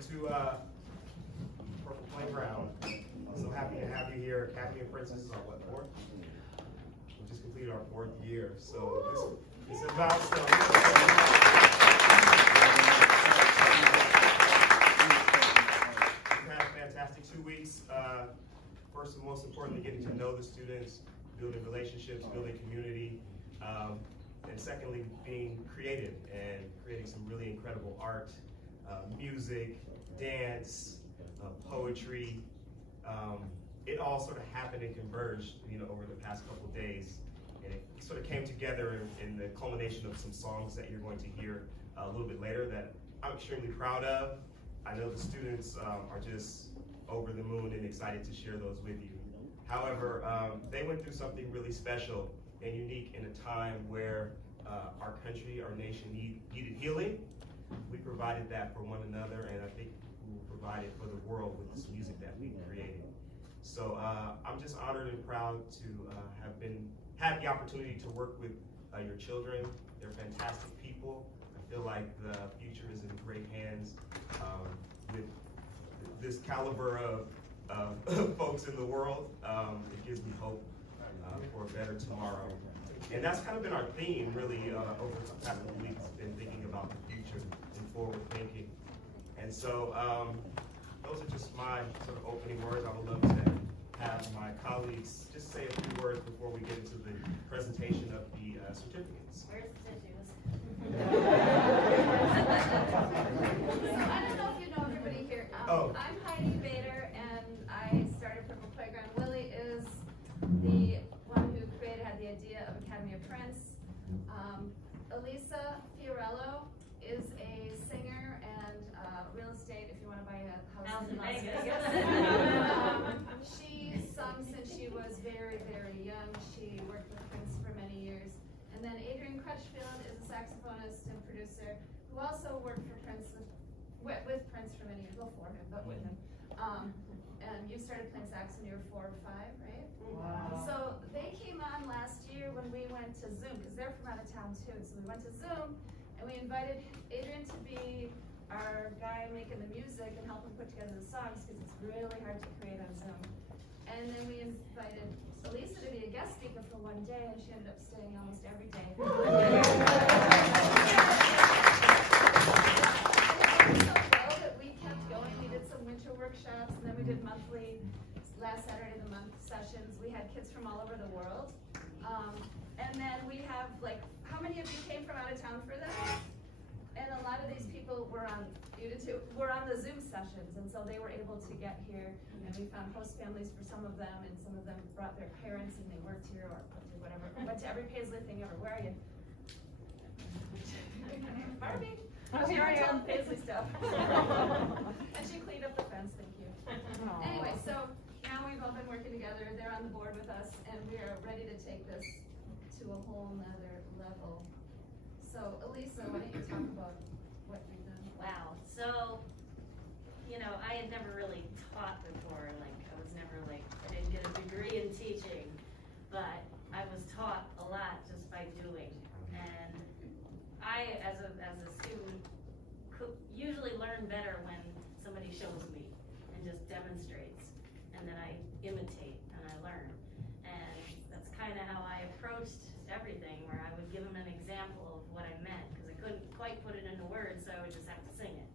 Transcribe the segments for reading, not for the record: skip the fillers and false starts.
welcome to Purple Playground. I'm so happy to have you here. Academy of Prince, this is our what, fourth? We just completed our 4th year, so this is about stuff. We've had a fantastic 2 weeks. First and most importantly, getting to know the students, building relationships, building community, and secondly, being creative and creating some really incredible art, music, dance, poetry. It all sort of happened and converged, over the past couple of days, and it sort of came together in the culmination of some songs that you're going to hear a little bit later that I'm extremely proud of. I know the students are just over the moon and excited to share those with you. However, they went through something really special and unique in a time where our country, our nation needed healing. We provided that for one another, and I think we will provide it for the world with this music that we created. So I'm just honored and proud to have the opportunity to work with your children. They're fantastic people. I feel like the future is in great hands with this caliber of folks in the world. It gives me hope for a better tomorrow. And that's kind of been our theme, really, over the past couple weeks, been thinking about the future and forward thinking. And so those are just my sort of opening words. I would love to have my colleagues just say a few words before we get into the presentation of the certificates. Where's the tissues? So I don't know if you know everybody here. I'm Heidi Bader, and I started Purple Playground. Willie is the one who had the idea of Academy of Prince. Elisa Fiorello is a singer and real estate, if you want to buy a house in Las Vegas. She sung since she was very, very young. She worked with Prince for many years. And then Adrian Crutchfield is a saxophonist and producer who also worked for Prince with Prince for many years, before him, but with him. And you started playing sax when you were 4 or 5, right? Wow. So they came on last year when we went to Zoom, because they're from out of town too. So we went to Zoom, and we invited Adrian to be our guy making the music and help him put together the songs, because it's really hard to create on Zoom. And then we invited Elisa to be a guest speaker for one day, and she ended up staying almost every day. We kept going. We did some winter workshops, and then we did monthly, last Saturday of the month sessions. We had kids from all over the world. And then we have, how many of you came from out of town for that? And a lot of these people were on the Zoom sessions, and so they were able to get here, and we found host families for some of them, and some of them brought their parents, and they worked here, or whatever. Went to every Paisley thing ever. Where are you? Barbie? Oh, here I am. Paisley stuff. And she cleaned up the fence, thank you. Anyway, so now we've all been working together. They're on the board with us, and we are ready to take this to a whole nother level. So, Elisa, why don't you talk about what you've done? Wow. So, I had never really taught before. I didn't get a degree in teaching, but I was taught a lot just by doing. And I, as a student, usually learn better when somebody shows me and just demonstrates, and then I imitate and I learn. And that's kind of how I approached everything, where I would give them an example of what I meant, because I couldn't quite put it into words, so I would just have to sing it.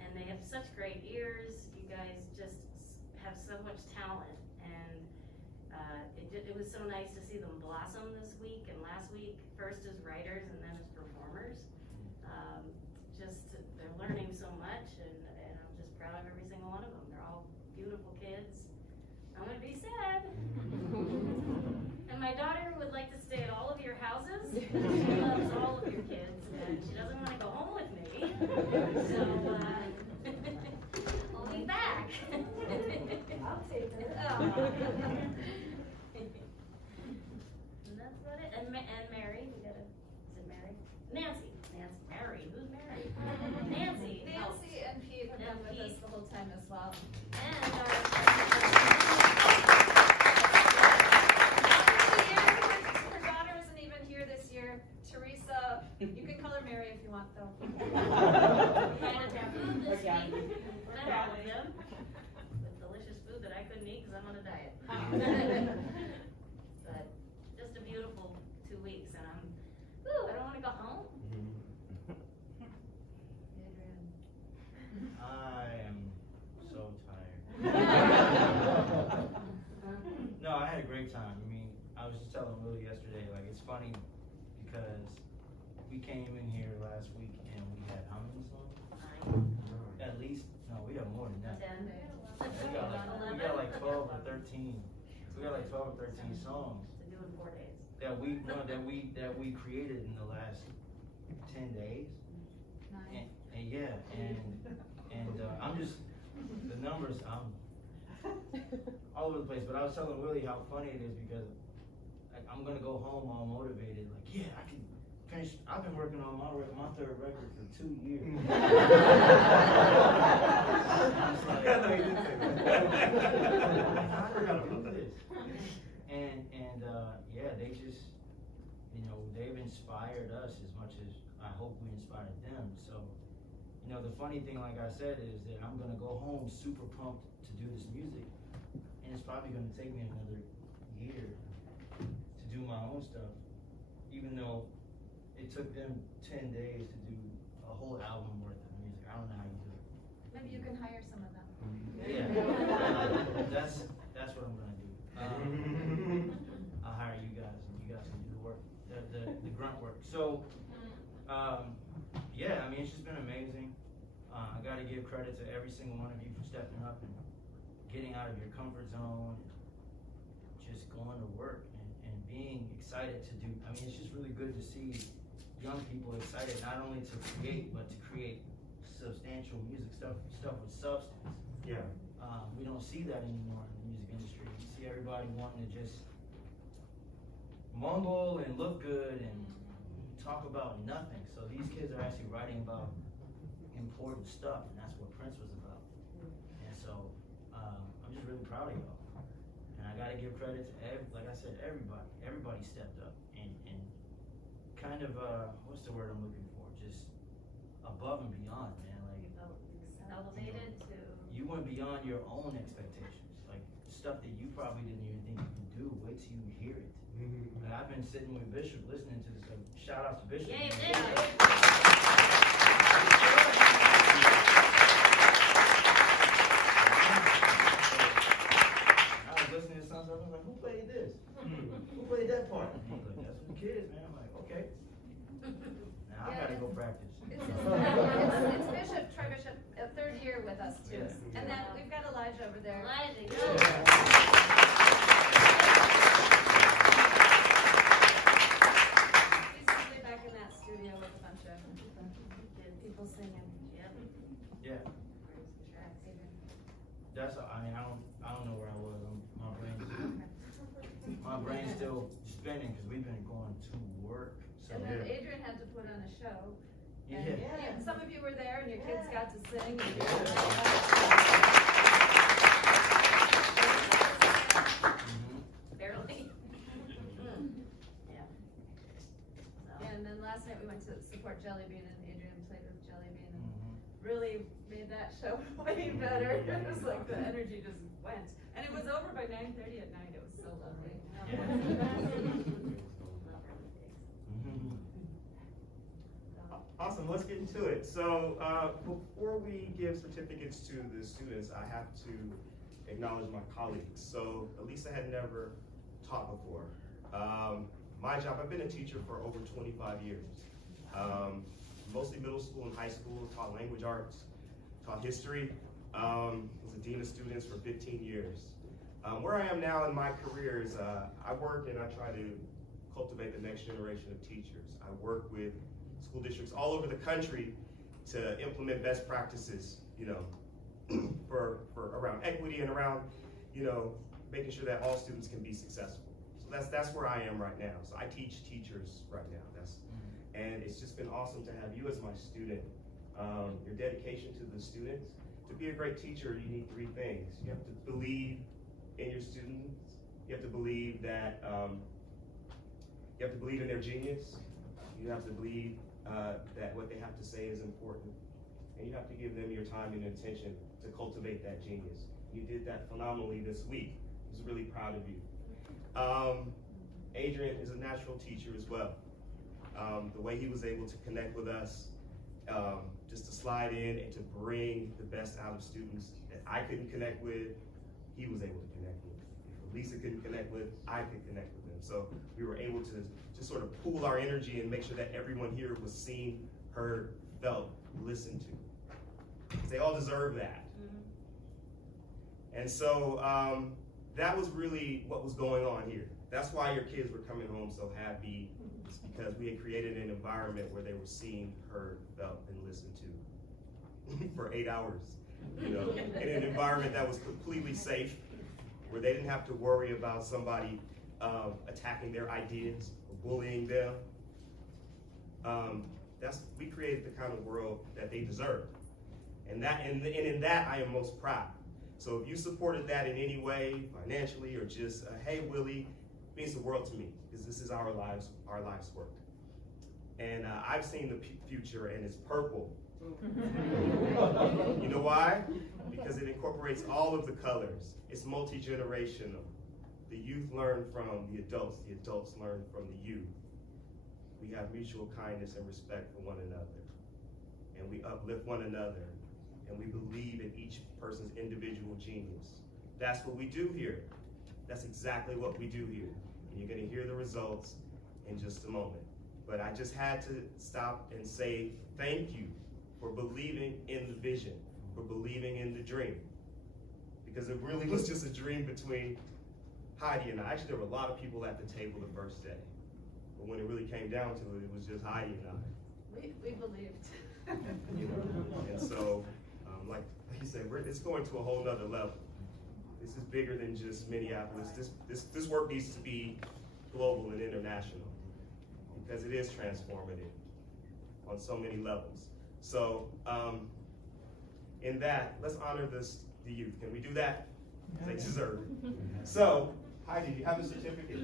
And they have such great ears. You guys just have so much talent, and it was so nice to see them blossom this week and last week, first as writers and then as performers. They're learning so much, and I'm just proud of every single one of them. They're all beautiful kids. I'm gonna be sad. And my daughter would like to stay at all of your houses. She loves all of your kids, and she doesn't want to go home with me. So I'll be back. I'll take her. And that's about it. And Mary, is it Mary? Nancy, Mary, who's Mary? Nancy and Pete have been with us the whole time as well. And Her daughter isn't even here this year. Teresa, you can call her Mary if you want, though. we had a taboo this week. met all of them with delicious food that I couldn't eat because I'm on a diet. But just a beautiful 2 weeks, and I don't want to go home. I am so tired. No, I had a great time. I mean, I was just telling Willie yesterday, like, it's funny because we came in here last week and we had how many songs? At least, no, we have more than that. We got like 12 or 13. We got like 12 or 13 songs To do in 4 days. that we created in the last 10 days. And yeah, and I'm just, the numbers, I'm all over the place. But I was telling Willie how funny it is because like, I'm gonna go home all motivated, like, yeah, I can finish. I've been working on my third record for 2 years. I know you did say that. How did I do this? And yeah, they just, you know, they've inspired us as much as I hope we inspired them. So, you know, the funny thing, like I said, is that I'm gonna go home super pumped to do this music, and it's probably gonna take me another year to do my own stuff, even though it took them 10 days to do a whole album worth of music. I don't know how you do it. Maybe you can hire some of them. Yeah, that's what I'm gonna do. I'll hire you guys, and you guys can do the work, the grunt work. So, yeah, I mean, it's just been amazing. I gotta give credit to every single one of you for stepping up and getting out of your comfort zone, just going to work and being excited to do. I mean, it's just really good to see young people excited not only to create, but to create substantial music stuff with substance. Yeah. We don't see that anymore in the music industry. You see everybody wanting to just mumble and look good and talk about nothing. So these kids are actually writing about important stuff, and that's what Prince was about. And so I'm just really proud of y'all. And I gotta give credit to like I said, everybody. Everybody stepped up and kind of what's the word I'm looking for? Just above and beyond, man. Like Elevated to. you went beyond your own expectations, like stuff that you probably didn't even think you could do. Wait till you hear it. Like, I've been sitting with Bishop listening to this. Shout out to Bishop. Yay, man. Bishop. I was listening to songs. I was like, who played this? Who played that part? And he's like, that's for the kids, man. I'm like, okay. Now I gotta go practice. It's Bishop, Troy Bishop, a third year with us too. Yeah. And then we've got Elijah over there. Elijah, go. He's usually back in that studio with a bunch of people singing. Yep. Yeah. That's. I mean, I don't know where I was. My brain's still spinning because we've been going to work. So And then Adrian had to put on a show. And yeah. some of you were there and your kids got to sing. And Barely. Yeah. So. And then last night we went to support Jelly Bean and Adrian played with Jelly Bean and really made that show way better. It was like the energy just went. And it was over by 9:30 at night. It was so lovely. Awesome, let's get into it. So before we give certificates to the students, I have to acknowledge my colleagues. So Elisa had never taught before. My job, I've been a teacher for over 25 years. Mostly middle school and high school, taught language arts, taught history, was a dean of students for 15 years. Where I am now in my career is I work and I try to cultivate the next generation of teachers. I work with school districts all over the country to implement best practices, you know, for around equity and around, you know, making sure that all students can be successful. So that's where I am right now. So I teach teachers right now. And it's just been awesome to have you as my student. Your dedication to the students. To be a great teacher, you need 3 things. You have to believe in your students. You have to believe that you have to believe in their genius. You have to believe that what they have to say is important. and you have to give them your time and attention to cultivate that genius. You did that phenomenally this week. I was really proud of you. Adrian is a natural teacher as well. The way he was able to connect with us, just to slide in and to bring the best out of students that I couldn't connect with, he was able to connect with. If Lisa couldn't connect with, I could connect with them. So we were able to just sort of pool our energy and make sure that everyone here was seen, heard, felt, listened to. They all deserve that. And so that was really what was going on here. That's why your kids were coming home so happy, because we had created an environment where they were seen, heard, felt, and listened to for 8 hours. You know, in an environment that was completely safe, where they didn't have to worry about somebody attacking their ideas or bullying them. We created the kind of world that they deserve. And in that, I am most proud. So if you supported that in any way, financially, or just, hey, Willie, it means the world to me, because this is our life's work. And I've seen the future, and it's purple. You know why? Because it incorporates all of the colors. It's multi-generational. The youth learn from the adults learn from the youth. We have mutual kindness and respect for one another. And we uplift one another. And we believe in each person's individual genius. That's what we do here. That's exactly what we do here. And you're gonna hear the results in just a moment. But I just had to stop and say thank you for believing in the vision, for believing in the dream. Because it really was just a dream between Heidi and I. Actually, there were a lot of people at the table the first day. But when it really came down to it, it was just Heidi and I. We believed. You know? And so, like you said, it's going to a whole nother level. This is bigger than just Minneapolis. This work needs to be global and international, because it is transformative on so many levels. So in that, let's honor the youth. Can we do that? They deserve it. So, Heidi, do you have a certificate?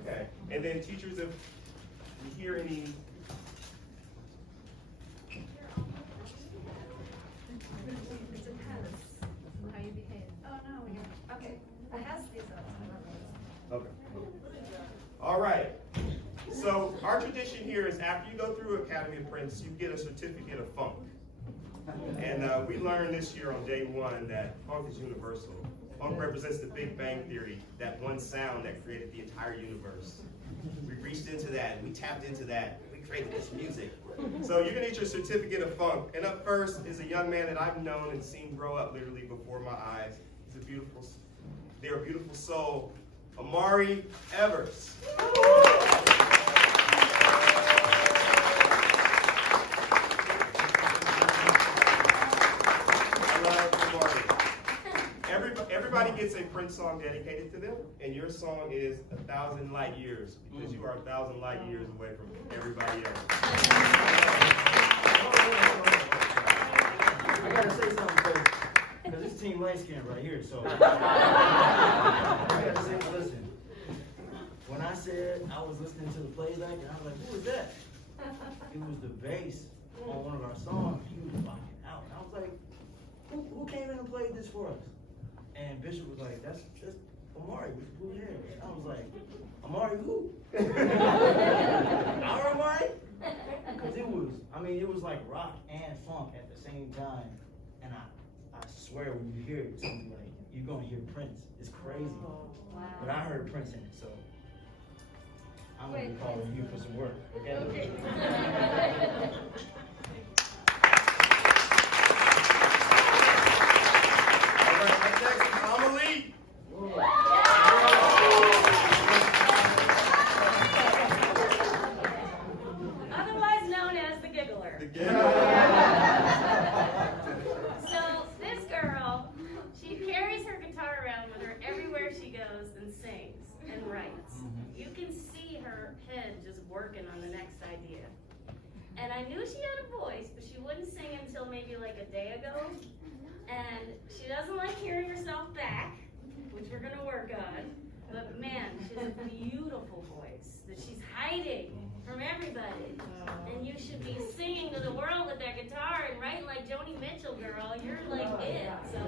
Okay. And then teachers, if you hear any It depends on how you behave. Oh, no, you're, okay. I have these up. Okay. All right. So our tradition here is after you go through Academy of Prince, you get a certificate of funk. And we learned this year on day one that funk is universal. Funk represents the Big Bang Theory, that one sound that created the entire universe. We reached into that, we tapped into that, we created this music. So you're gonna get your certificate of funk. And up first is a young man that I've known and seen grow up literally before my eyes. They're a beautiful soul. Amari Evers. I love Amari. Everybody gets a Prince song dedicated to them, and your song is 1,000 light years, because you are 1,000 light years away from everybody else. I gotta say something, because this team light skin right here, so. I gotta say, listen, when I said I was listening to the playback, and I was like, who is that? It was the bass on one of our songs. He was rocking out. And I was like, who came in and played this for us? And Bishop was like, that's Amari with the blue hair. And I was like, Amari who? Our Amari? Because it was like rock and funk at the same time. And I swear when you hear it, it's gonna be like, you're gonna hear Prince. It's crazy. Oh, wow. But I heard Prince in it, so I'm gonna be calling you for some work. Okay. All right, up next is Amelie. Otherwise known as the giggler. So this girl, she carries her guitar around with her everywhere she goes and sings and writes. You can see her head just working on the next idea. And I knew she had a voice, but she wouldn't sing until maybe like a day ago. And she doesn't like hearing herself back, which we're gonna work on. But man, she has a beautiful voice that she's hiding. from everybody. And you should be singing to the world with that guitar and writing like Joni Mitchell, girl. You're like it. So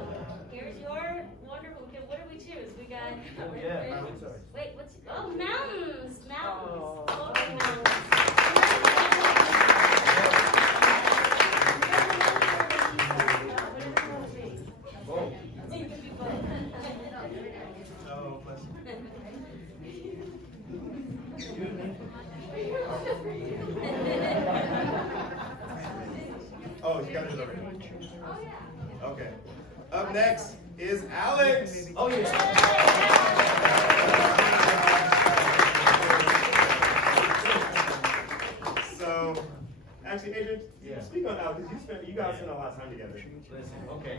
here's your wonderful. Okay, what do we choose? We got. Oh, yeah, mountain choice. Wait, what's? Oh, mountains. Mountains. Oh. Totally mountains. Whoa. You can do both. Oh, bless you. Oh, you got it already. Oh, yeah. Okay. Up next is Alex. Oh, yeah. So, actually, Adrian, Yeah. speak on Alex, because you guys spent a lot of time together. Listen, okay.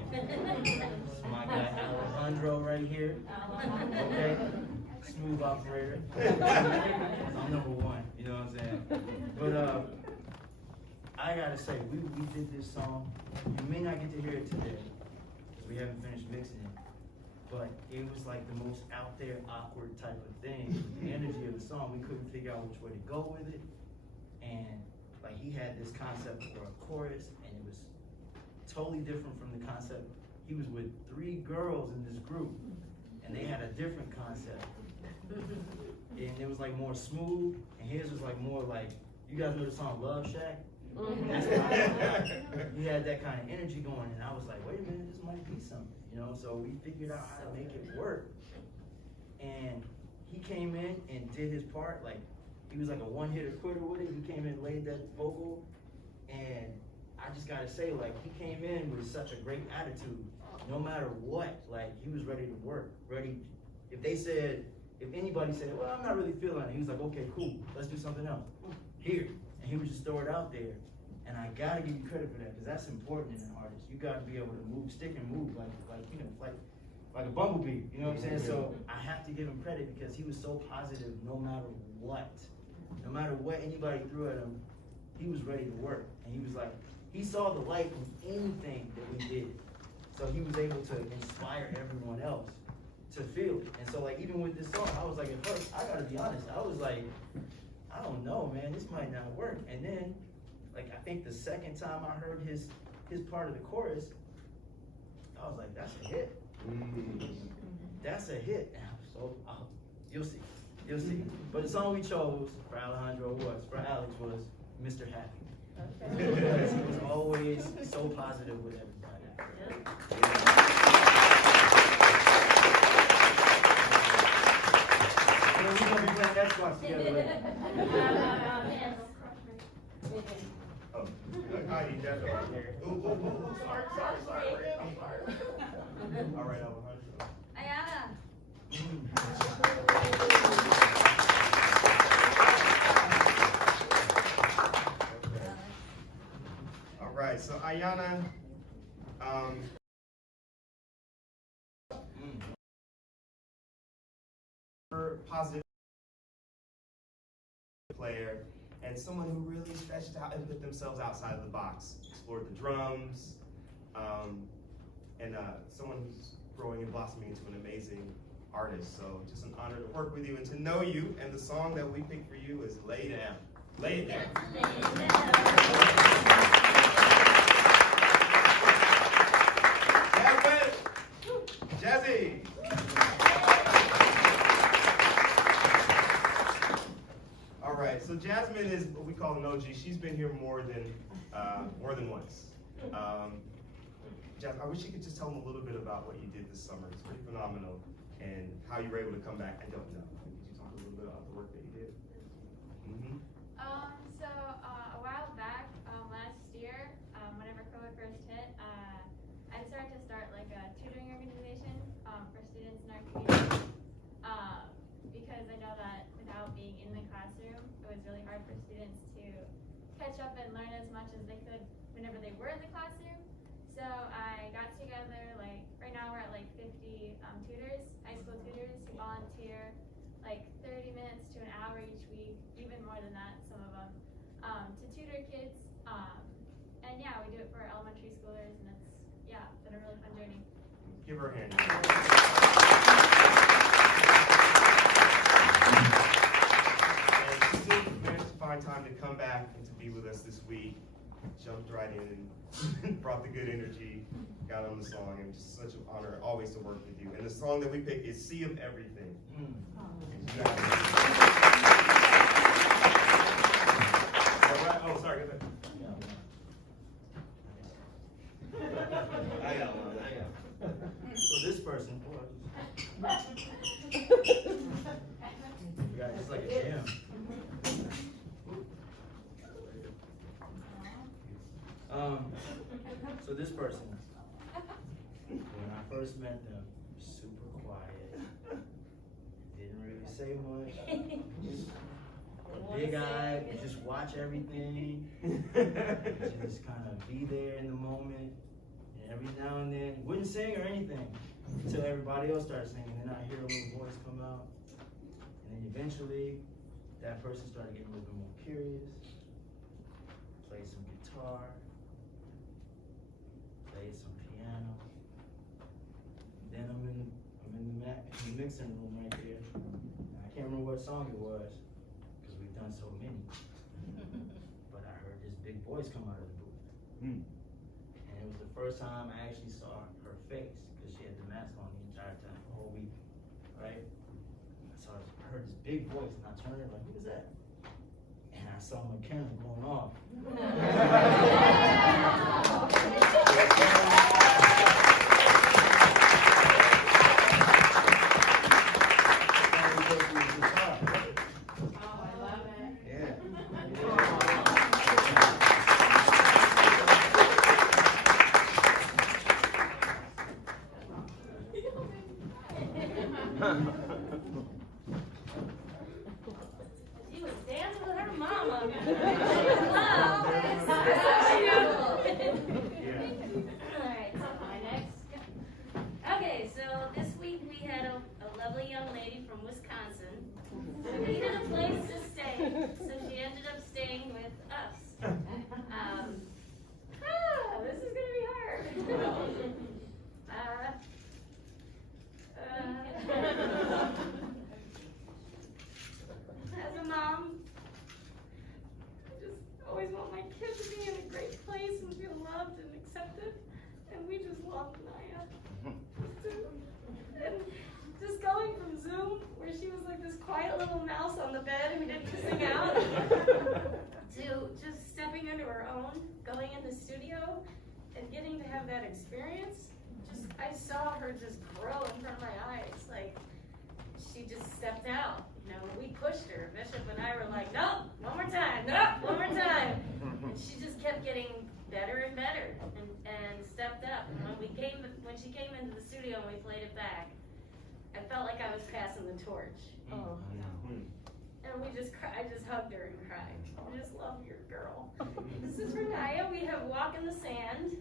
My guy Alejandro right here. Okay. Smooth operator. I'm number one, you know what I'm saying? But I gotta say, we did this song. You may not get to hear it today, because we haven't finished mixing it. But it was like the most out there, awkward type of thing. The energy of the song, we couldn't figure out which way to go with it. And like he had this concept for a chorus, and it was totally different from the concept. He was with 3 girls in this group, and they had a different concept. And it was like more smooth, and his was like more like, you guys know the song Love Shack? That's what I thought. He had that kind of energy going, and I was like, wait a minute, this might be something, you know? So we figured out how to make it work. And he came in and did his part, like, he was like a one-hitter quitter with it. He came in, laid that vocal, and I just gotta say, like, he came in with such a great attitude. No matter what, like, he was ready to work, ready. If anybody said, well, I'm not really feeling it, he was like, okay, cool, let's do something else. Here. And he would just throw it out there. And I gotta give you credit for that, because that's important in an artist. You gotta be able to move, stick and move, like you know, like a bumblebee, you know what I'm saying? So I have to give him credit, because he was so positive no matter what. No matter what anybody threw at him, he was ready to work. And he was like, he saw the light in anything that we did. So he was able to inspire everyone else to feel it. And so like, even with this song, I was like, at first, I gotta be honest, I was like, I don't know, man, this might not work. And then, like, I think the second time I heard his part of the chorus, I was like, that's a hit. That's a hit. So, you'll see. You'll see. But the song we chose for Alejandro for Alex was Mr. Happy. Because he was always so positive with everybody. We're gonna be playing Xbox together later. Oh, Heidi, definitely. Ooh, sorry. I'm sorry. All right, Alejandro. Ayana. All right, so Ayana, her positive player and someone who really stretched out and put themselves outside of the box, explored the drums, and someone who's growing and blossoming into an amazing artist. So just an honor to work with you and to know you. And the song that we picked for you is Lay Down. Lay It Down. Jazzy. All right, so Jasmine is what we call an OG. She's been here more than once. Jasmine, I wish you could just tell them a little bit about what you did this summer. It's pretty phenomenal, and how you were able to come back. I don't know. Could you talk a little bit about the work that you did? So a while back, last year, whenever COVID first hit, I decided to start like a tutoring organization for students in our community. Because I know that without being in the classroom, it was really hard for students to catch up and learn as much as they could whenever they were in the classroom. So I got together, like, right now we're at like 50 tutors, high school tutors who volunteer like 30 minutes to an hour each week, even more than that, some of them, to tutor kids. And yeah, we do it for elementary schoolers, and it's been a really fun journey. Give her a hand. And she did manage to find time beat, jumped right in and brought the good energy, got on the song, and just such an honor always to work with you. And the song that we picked is Sea of Everything. All right. Oh, sorry, go ahead. I got one. So this person, yeah, it's like a jam. So this person, when I first met them, super quiet, didn't really say much, just big-eyed, just watch everything, just kind of be there in the moment, and every now and then, wouldn't sing or anything, until everybody else started singing, and then I hear a little voice come out, and then eventually, that person started getting a little bit more curious, played some guitar, played some piano. Then I'm in the mixing room right there. I can't remember what song it was, because we've done so many. But I heard this big voice come out of the booth. And it was the first time I actually saw her face, because she had the mask on the entire time, the whole week, right? I heard this big voice, and I turned and like, who was that? And I saw my camera going off. She was dancing with her mama. Alright, so my next. Okay, so this week we had a lovely young lady from Wisconsin who needed a place to stay, so she ended up staying with us. This is gonna be hard. As a mom, I just always want my kids to be in a great place and feel loved and accepted, and we just love Naya. And just going from Zoom, where she was like this quiet little mouse on the bed and we didn't sing out, to just stepping into her own, going in the studio, and getting to have that experience. I saw her just grow in front of my eyes. Like, she just stepped out. You know, we pushed her. Bishop and I were like, no, one more time, no, one more time. And she just kept getting better and better, and stepped up. And when she came into the studio and we played it back, I felt like I was passing the torch. Oh. And I just hugged her and cried. I just love your girl. This is for Naya. We have Walk in the Sand.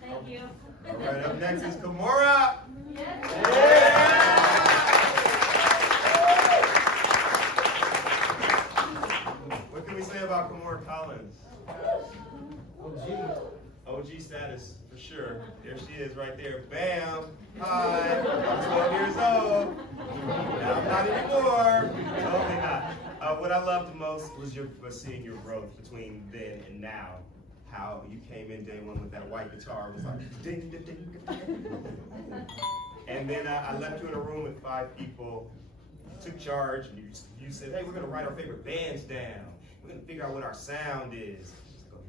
Thank you. All right, up next is Kimora. What can we say about Kimora Collins? OG status, for sure. There she is right there. Bam! Hi! I'm 12 years old. Now I'm not anymore. Totally not. What I loved the most was seeing your growth between then and now. How you came in day one with that white guitar. It was like ding, ding, ding, ding. And then I left you in a room with 5 people. You took charge and you said, hey, we're gonna write our favorite bands down. We're gonna figure out what our sound is.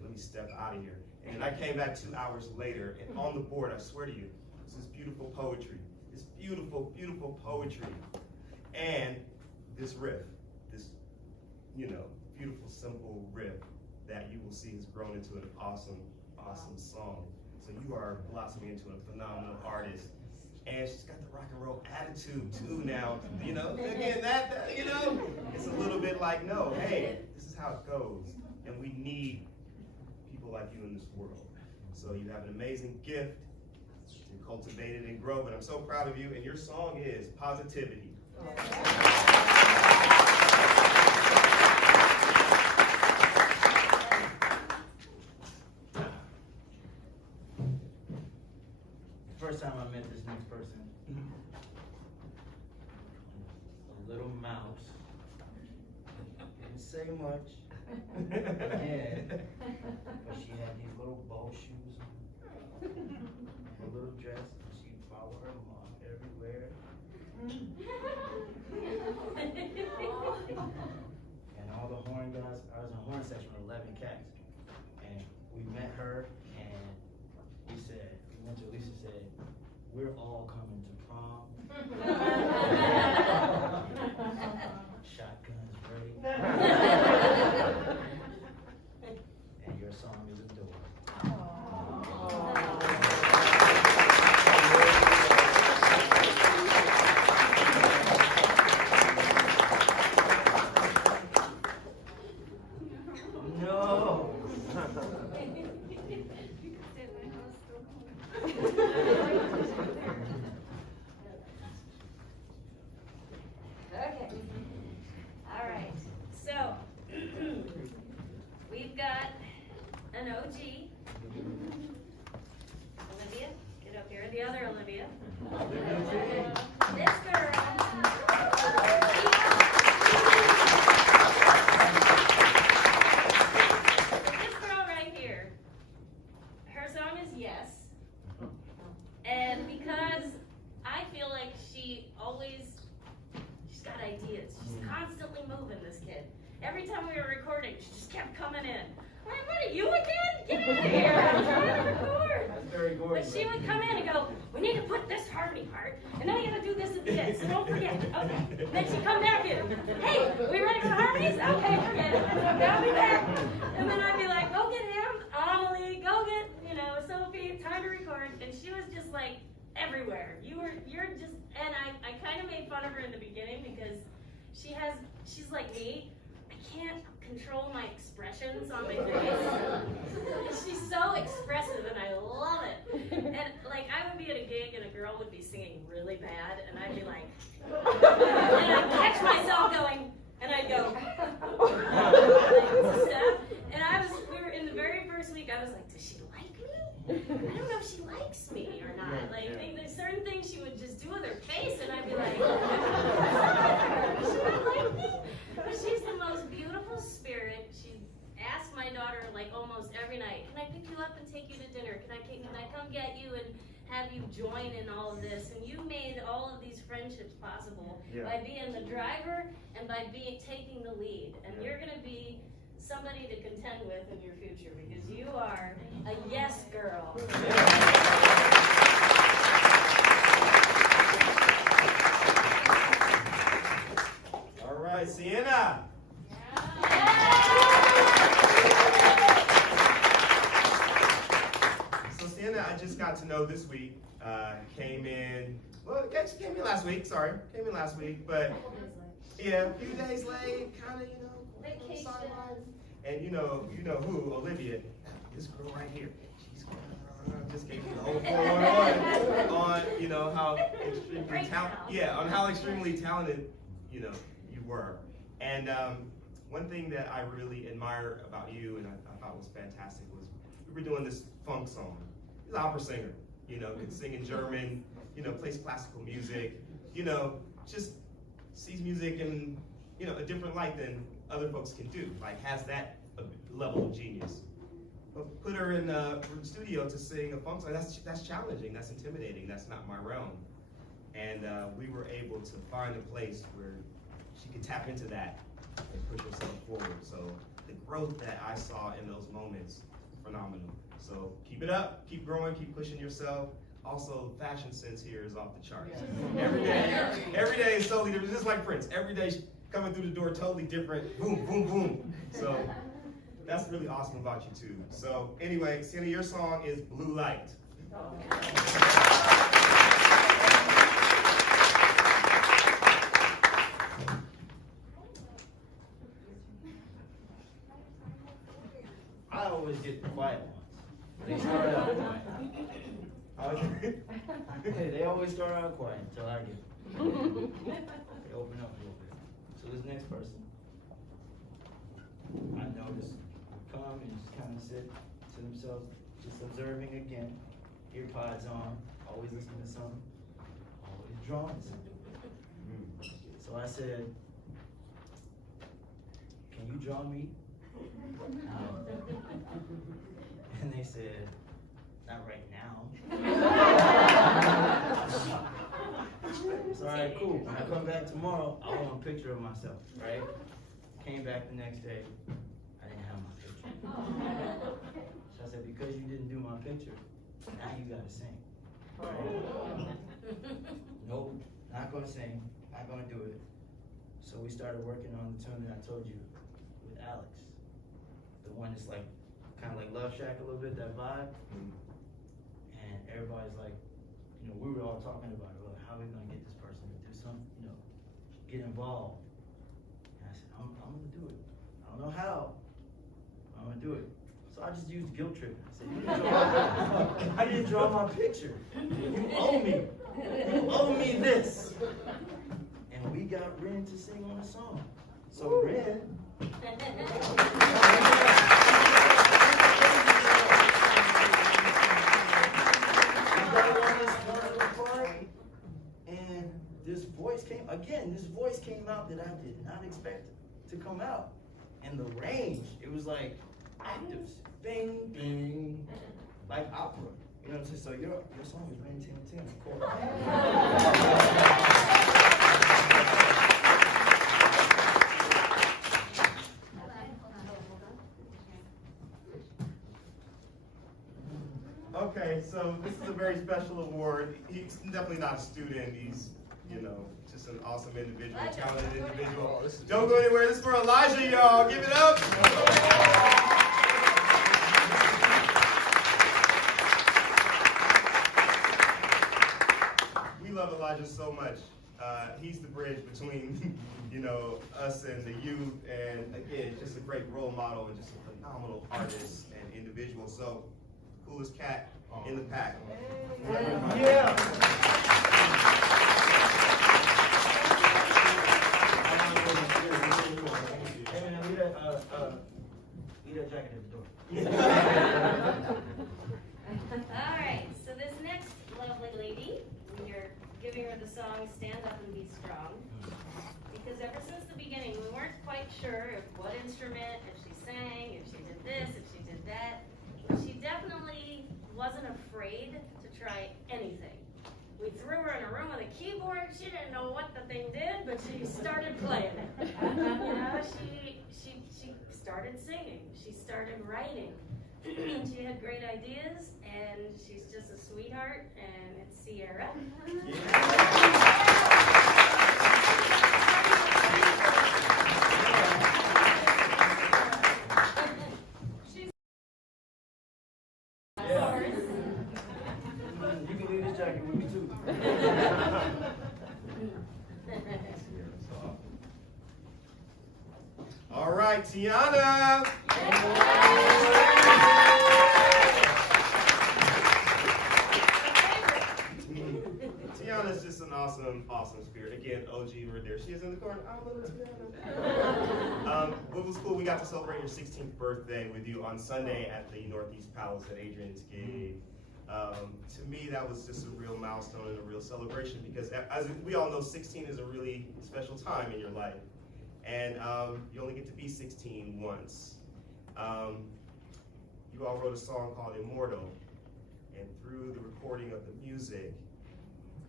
Let me step out of here. And I came back 2 hours later, and on the board, I swear to you, this is beautiful poetry. This beautiful, beautiful poetry. And this riff, this, beautiful, simple riff that you will see has grown into an awesome, awesome song. So you are blossoming into a phenomenal artist. And she's got the rock and roll attitude too now. Again, it's a little bit like, no, hey, this is how it goes. And we need people like you in this world. So you have an amazing gift to cultivate it and grow, but I'm so proud of you, and your song is Positivity. first time I met this next person. A little mouse. Didn't say much. Yeah. But she had these little ball shoes on. A little dress, and she'd follow her mom everywhere. And all the horn guys, I was in the horn section with 11 cats. And we met her, and we went to Lisa, said, we're all coming to prom. Shotguns ready. And your song is adored. No. Okay. All right. So we've got an OG. Olivia, get up here. The other Olivia. This girl. This girl right here. Her song is Yes. And because I feel like she's got ideas. She's constantly moving, this kid. Every time we were recording, she just kept coming in. I'm like, what are you again? Get out of here. I'm trying to record. That's very gorgeous. But she would come in and go, we need to put this harmony part, and then you gotta do this and this, so don't forget. Okay. And then she'd come back in. Hey, we ready for the harmonies? Okay, forget it. So now I'll be back. And then I'd be like, go get him, Amelie, go get, Sophie, time to record. And she was just like everywhere. You're just, and I kind of made fun of her in the beginning because she's like me. I can't control my expressions on my face. She's so expressive and I love it. And like I would be at a gig and a girl would be singing really bad and I'd be like, and I'd catch myself going, and I'd go, like, stuff. And we were in the very first week, I was like, does she like me? I don't know if she likes me or not. Like, there's certain things she would just do with her face, and I'd be like, does she like me? But she's the most beautiful spirit. She asks my daughter, like, almost every night, can I pick you up and take you to dinner? Can I come get you and have you join in all of this? And you made all of these friendships possible by being the driver and by taking the lead. And you're going to be somebody to contend with in your future because you are a yes girl. All right, Sienna. So Sienna, I just got to know this week. Came in last week. Sorry, came in last week, but yeah, a few days late, kind of, Vacation. And you know who, Olivia, this girl right here. She's just gave me the whole floor on how extremely talented, you were. And one thing that I really admire about you and I thought was fantastic was we were doing this funk song. He's an opera singer, can sing in German, plays classical music, just sees music in, a different light than other folks can do, like has that level of genius. But put her in the studio to sing a funk song, that's challenging, that's intimidating, that's not my realm. And we were able to find a place where she could tap into that and push herself forward. So the growth that I saw in those moments, phenomenal. So keep it up, keep growing, keep pushing yourself. Also, fashion sense here is off the charts. Every day is totally different, just like Prince. Every day coming through the door totally different, boom, boom, boom. So that's really awesome about you too. So anyway, Sienna, your song is Blue Light. I always get the quiet ones. They start out quiet. They always start out quiet until I get they open up a little bit. So this next person, I noticed come and just kind of sit to themselves, just observing again, ear pods on, always listening to something, always drawing something. So I said, can you draw me? And they said, not right now. So all right, cool. When I come back tomorrow, I want a picture of myself, right? Came back the next day, I didn't have my picture. So I said, because you didn't do my picture, now you gotta sing. Right? Nope, not gonna sing, not gonna do it. So we started working on the tune that I told you with Alex. The one that's like, kind of like Love Shack a little bit, that vibe. And everybody's like, you know, we were all talking about it, like, how are we gonna get this person to do something, you know, get involved. And I said, I'm gonna do it. I don't know how, I'm gonna do it. So I just used guilt tripping. I said, I didn't draw my picture. You owe me. You owe me this. And we got Ren to sing on the song. So Ren. And this voice came out that I did not expect to come out. And the range, it was like octaves, bing, bing, like opera. You know what I'm saying? So your song is Ren 1010, of course. Okay, so this is a very special award. He's definitely not a student. He's, you know, just an awesome individual, talented individual. Don't go anywhere. This is for Elijah, y'all. Give it up. We love Elijah so much. He's the bridge between, you know, us and the youth. And again, just a great role model and just a phenomenal artist and individual. So, coolest cat in the pack. Yeah. Hey man, leave that jacket at the door. Alright, so this next lovely lady, we are giving her the song Stand Up and Be Strong. Because ever since the beginning, we weren't quite sure if what instrument, if she sang, if she did this, if she did that. But she definitely wasn't afraid to try anything. We threw her in a room with a keyboard. She didn't know what the thing did, but she started playing it. You know, she started singing. She started writing. She had great ideas, and she's just a sweetheart, and it's Sierra. You can leave this jacket with me too. All right, Tiana. Tiana's just an awesome spirit. Again, OG right there. She is in the corner. Oh, little Tiana. What was cool, we got to celebrate your 16th birthday with you on Sunday at the Northeast Palace at Adrian's gig. To me, that was just a real milestone and a real celebration because as we all know, 16 is a really special time in your life. And you only get to be 16 once. You all wrote a song called Immortal, and through the recording of the music,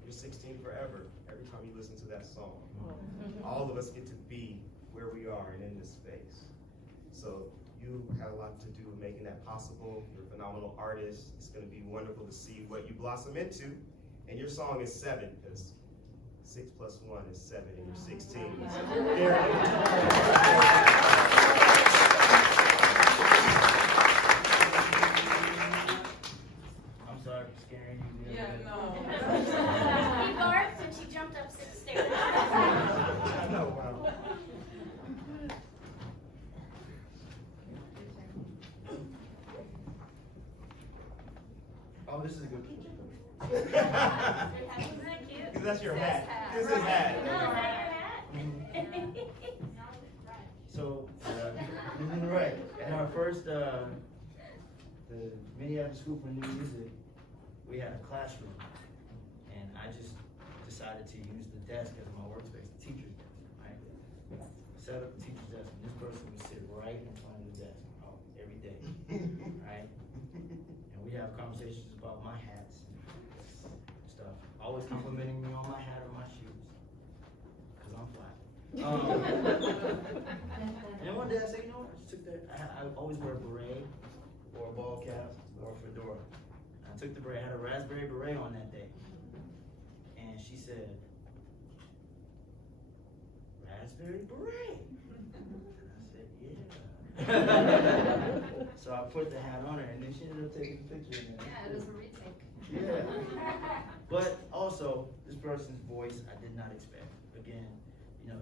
you're 16 forever every time you listen to that song. All of us get to be where we are and in this space. So you had a lot to do with making that possible. You're a phenomenal artist. It's going to be wonderful to see what you blossom into. And your song is 7, because 6 + 1 is 7, and you're 16. So there it is. I'm sorry for scaring you. Yeah, no. He barked and she jumped up 6 stairs. No, wow. Oh, this is a good picture. Isn't that cute? Because that's your hat. This is No, his hat. is that your hat? So, right, at our first, the Minneapolis School for New Music, we had a classroom. I just decided to use the desk as my workspace, the teacher's desk, right? Set up the teacher's desk, and this person would sit right in front of the desk every day, right? And we have conversations about my hats and stuff, always complimenting me on my hat or my shoes, because I'm fly. And then one day I said, you know what, I just took that, I always wear a beret, or a ball cap, or a fedora. I took the beret, I had a raspberry beret on that day. And she said, raspberry beret? I said, yeah. So I put the hat on her, and then she ended up taking a picture of it. Yeah, it was a retake. Yeah. But also, this person's voice I did not expect. Again, you know,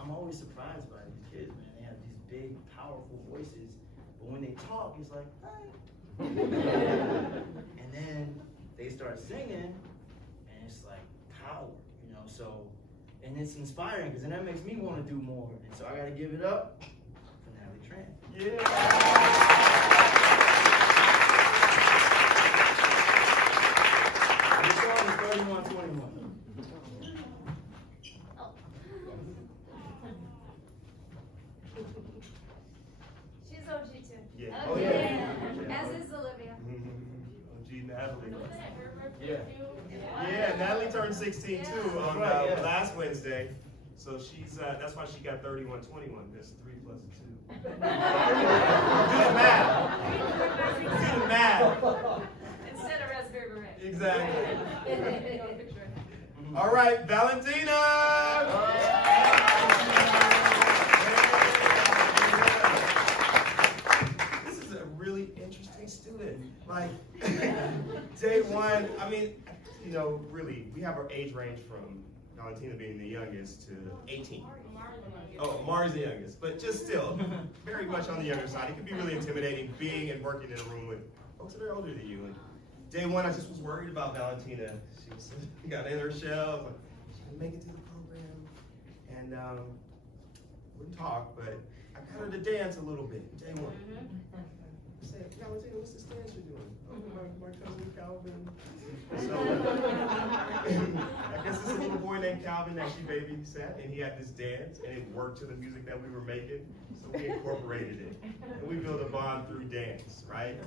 I'm always surprised by these kids, man. They have these big, powerful voices, but when they talk, it's like, hi. And then they start singing, and it's like power, you know. So, and it's inspiring, because then that makes me want to do more. And so I got to give it up for Natalie Tran. Yeah. This song is 3121. She's OG too. Yeah. Oh, yeah. As is Olivia. G Natalie. Yeah. Yeah, Natalie turned 16 too on Right, yeah. last Wednesday. So she's that's why she got 3121. That's 3 plus 2. Do the math. Do the math. Instead of raspberry beret. Exactly. All right, Valentina. This is a really interesting student. Like day one, I mean, you know, really, we have our age range from Valentina being the youngest to 18. Oh, Mars the youngest, but just still, very much on the younger side. It can be really intimidating being and working in a room with folks that are older than you. And day one, I just was worried about Valentina. She got in her shell, like, she didn't make it through the program, and wouldn't talk, but I got her to dance a little bit, day one. I said, Valentina, what's this dance you're doing? Oh, my cousin Calvin. So, I guess it's a little boy named Calvin that she babysat, and he had this dance, and it worked to the music that we were making, so we incorporated it. And we built a bond through dance, right?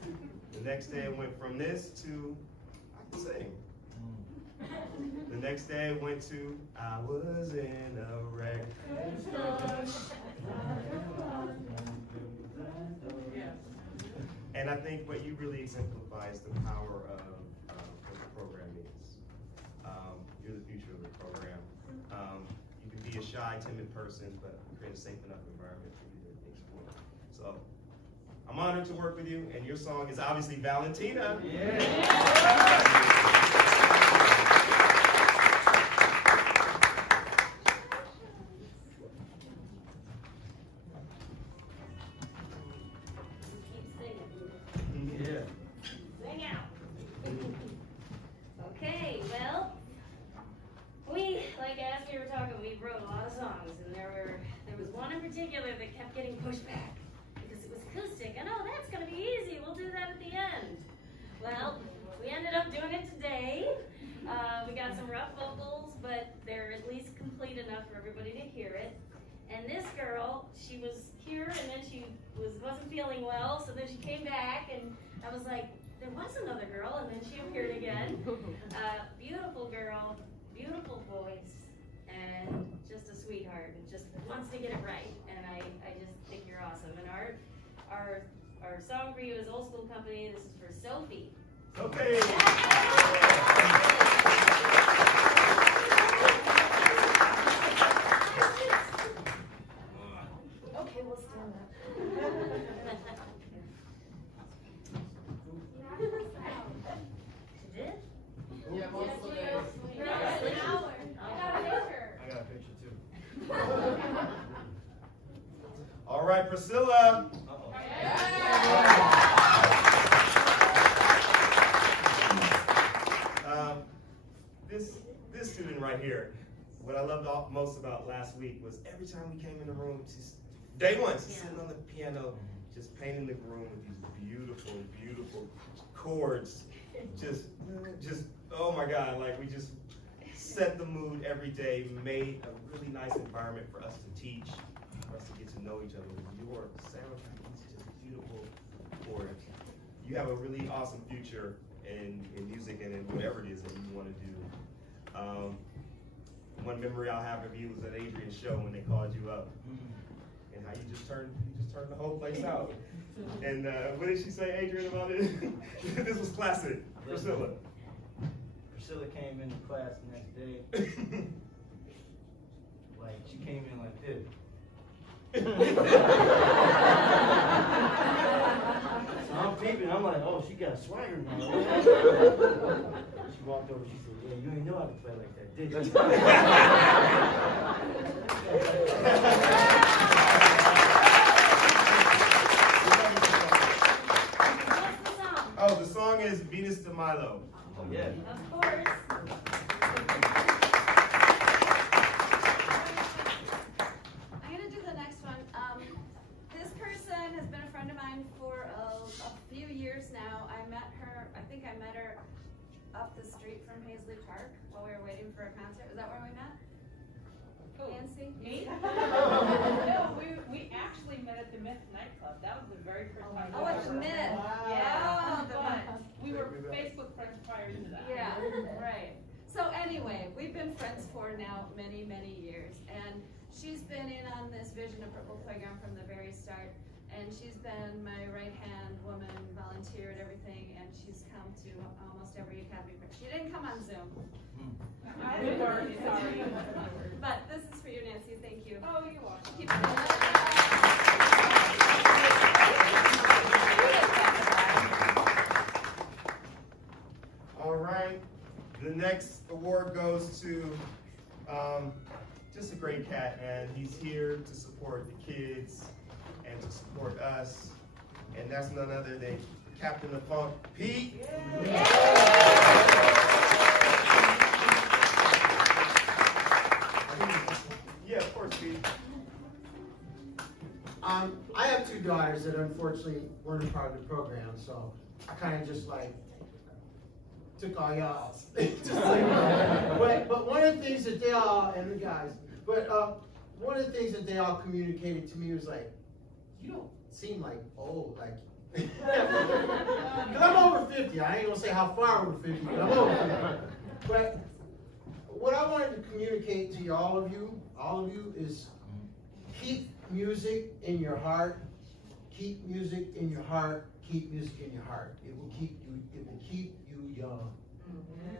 The next day it went from this to, I can sing. The next day it went to, I was in a wreck. And I think what you really exemplify is the power of what the program is. You're the future of the program. You can be a shy, timid person, but create a safe enough environment for you to explore. So I'm honored to work with you, and your song is obviously Valentina. Yeah. Sing out. Okay, well, as we were talking, we wrote a lot of songs, and there was one in particular that kept getting pushed back because it was acoustic. And oh, that's gonna be easy. We'll do that at the end. Well, we ended up doing it today. We got some rough vocals, but they're at least complete enough for everybody to hear it. And this girl, she was here, and then she wasn't feeling well, so then she came back, and I was like, there was another girl, and then she appeared again. Beautiful girl, beautiful voice, and just a sweetheart, and just wants to get it right. And I just think you're awesome. And our song for you is Old School Company. This is for Sophie. Okay. Okay, we'll stand up. She did? Yeah, mostly. An hour. I got a picture. I got a picture too. All right, Priscilla. This student right here, what I loved most about last week was every time we came in the room, day one, she's sitting on the piano, just painting the room with these beautiful, beautiful chords, just oh my God, like we just set the mood every day, made a really nice environment for us to teach, for us to get to know each other. Your soundtrack is just beautiful for it. You have a really awesome future in music and in whatever it is that you want to do. One memory I'll have of you was at Adrian's show when they called you up, and how you just turned the whole place out. And what did she say, Adrian, about it? This was classic. Priscilla. Priscilla came into class the next day. Like, she came in like this. So I'm peeping, I'm like, oh, she got swagger now. She walked over, she said, yeah, you ain't know how to play like that, did you? What's the song? Oh, the song is Venus de Milo. Oh, yeah. Of course. I'm gonna do the next one. This person has been a friend of mine for a few years now. I think I met her up the street from Paisley Park while we were waiting for a concert. Is that where we met? Nancy? Me? No, we actually met at the Myth nightclub. That was the very first time. Oh, we at the ever Myth. met. Yeah. Yeah, The but we were Facebook friends prior to that. Yeah, right. So anyway, we've been friends for now many, many years, and she's been in on this Vision of Purple Playground from the very start, and she's been my right-hand woman, volunteered everything, and she's come to almost every Academy. She didn't come on Zoom. I was sorry. But this is for you, Nancy, thank you. Oh, you're welcome. Keep it All right, the next award goes to just a great cat, and he's here to support the kids and to support us, and that's none other than Captain of Funk, Pete. Yeah, of course, Pete. I have two daughters that unfortunately weren't a part of the program, so I kind of just like took all y'all's. But one of the things that they all, and the guys, one of the things that they all communicated to me was like, you don't seem like old, like, because I'm over 50. I ain't gonna say how far over 50, but I'm over 50. But what I wanted to communicate to all of you is keep music in your heart. Keep music in your heart. Keep music in your heart. It will keep you young. It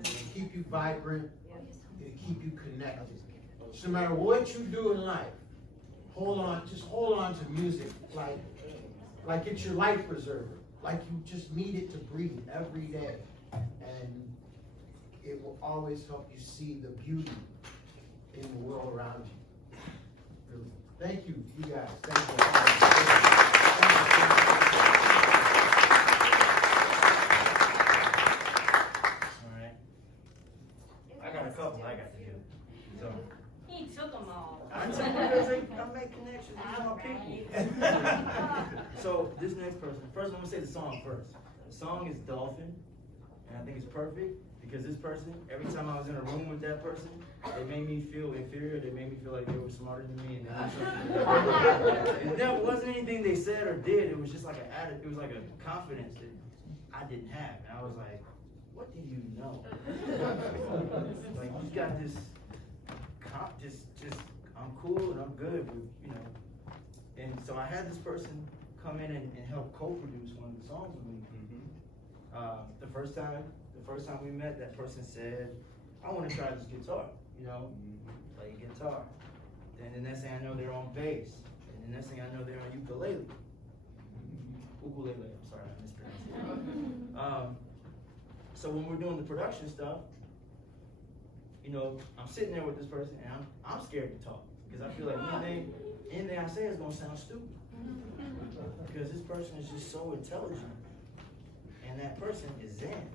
will keep you vibrant. It will keep you connected. So no matter what you do in life, just hold on to music like it's your life preserver. Like you just need it to breathe every day. And it will always help you see the beauty in the world around you. Really. Thank you, you guys. Thank you. All right. I got a couple I got to do. So. He took them all. I make connections with my people. So this next person, first I'm gonna say the song first. The song is Dolphin, and I think it's perfect because this person, every time I was in a room with that person, they made me feel inferior. They made me feel like they were smarter than me, and that wasn't anything they said or did. It was just like it was like a confidence that I didn't have, and I was like, "What do you know? Like you got this." I'm cool and I'm good with, and so I had this person come in and help co-produce one of the songs with me. The first time we met, that person said, I want to try this guitar, play guitar. Then the next thing I know, they're on bass. And the next thing I know, they're on ukulele. Ukulele, I'm sorry, I mispronounced it. So when we're doing the production stuff, I'm sitting there with this person and I'm scared to talk because I feel like anything I say is gonna sound stupid. Because this person is just so intelligent, and that person is Zen.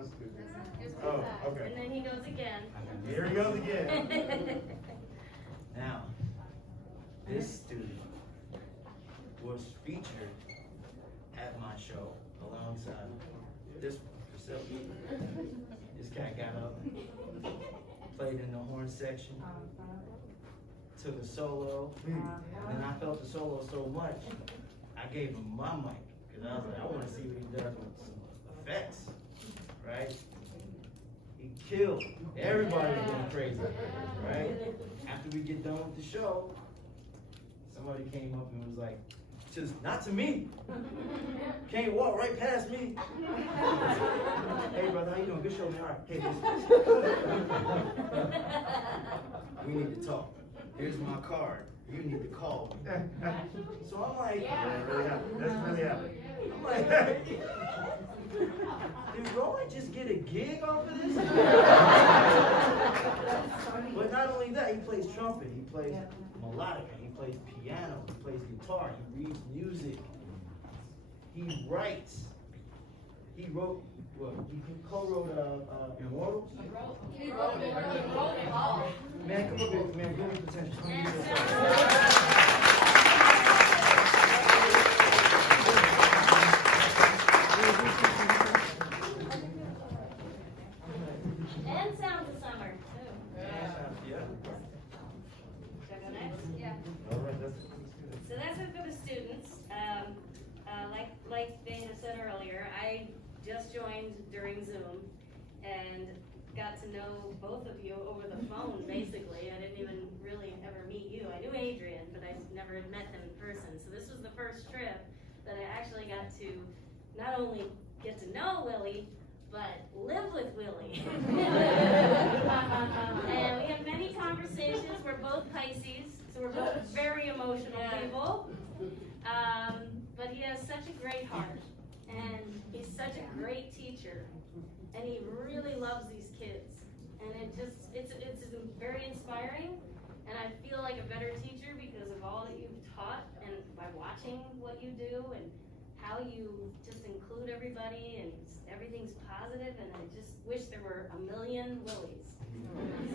a student. Here's Oh, one back. okay. And then he goes again. Here he goes again. Now, this student was featured at my show alongside this one, Priscilla. This cat got up, played in the horn section, took a solo, and I felt the solo so much, I gave him my mic, because I was like, I want to see what he does with some effects, right? He killed. Everybody was going crazy, right? After we get done with the show, somebody came up and was like, not to me. Can't walk right past me. Hey brother, how you doing? Good show, man. All right, hey, listen. We need to talk. Here's my card. You need to call me. So I'm like, Yeah, really happened. That's really happened. I'm like, did Roy just get a gig off of this? But not only that, he plays trumpet, he plays melodica, he plays piano, he plays guitar, he reads music, he writes. He wrote, what, he co-wrote Immortals? He wrote it all. Man, come up here, man, give me potential. Come And give me so- And Sounds of Summer, too. Yeah. Should I go next? Yeah. All right, that's. So that's it for the students. Like Dana said earlier, I just joined during Zoom and got to know both of you over the phone, basically. I didn't even really ever meet you. I knew Adrian, but I never had met him in person. So this was the first trip that I actually got to not only get to know Willie, but live with Willie. And we had many conversations. We're both Pisces, so we're both very emotional people. But he has such a great heart, and he's such a great teacher, and he really loves these kids. And it's very inspiring, and I feel like a better teacher because of all that you've taught, and by watching what you do, and how you just include everybody, and everything's positive, and I just wish there were a million Willies.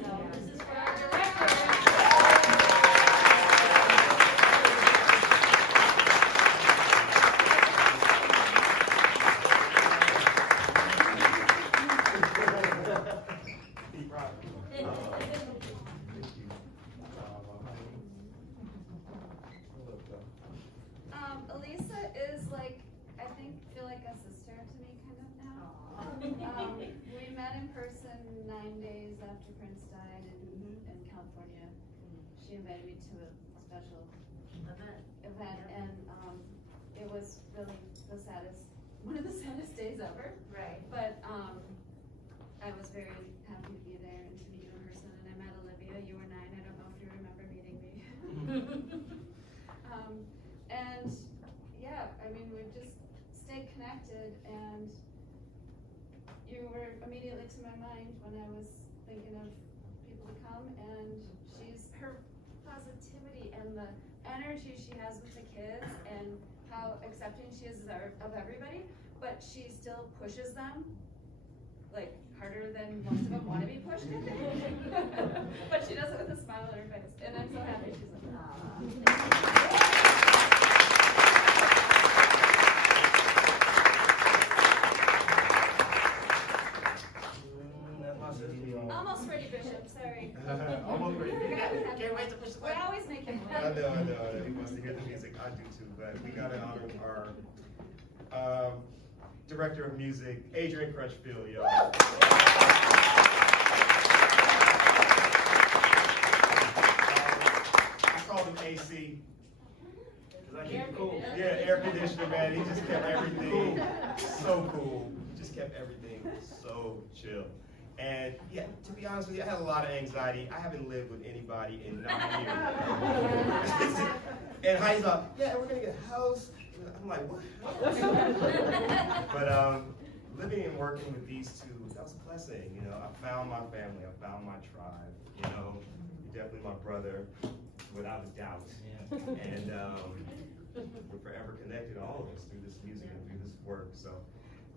So this is for our director. Elisa is like, I feel like a sister to me kind of now. We met in person 9 days after Prince died in California. She invited me to a special event, and it was really one of the saddest days ever. Right. But I was very happy to be there and to meet you in person, and I met Olivia. You were 9. I don't know if you remember meeting me. And yeah, I mean, we've just stayed connected, and you were immediately to my mind when I was thinking of people to come, and her positivity and the energy she has with the kids and how accepting she is of everybody, but she still pushes them like harder than most of them want to be pushed. But she does it with a smile on her face, and I'm so happy she's like, That's my sister. almost ready, Bishop, sorry. Almost ready. Can't wait to push the button. We always make him. I know. He wants to hear the music. I do too, but we gotta honor our director of music, Adrian Crutchfield, y'all. I called him AC. Cause I keep it cool. Yeah, air conditioner, man. He just kept everything so cool. He just kept everything so chill. And yeah, to be honest with you, I had a lot of anxiety. I haven't lived with anybody in 9 years. And Heidi's like, yeah, we're gonna get a house. I'm like, what? But living and working with these two, that was a blessing. You know, I found my family, I found my tribe. You know, you're definitely my brother, without a doubt. Yeah. And we're forever connected, all of us, through this music and through this work. So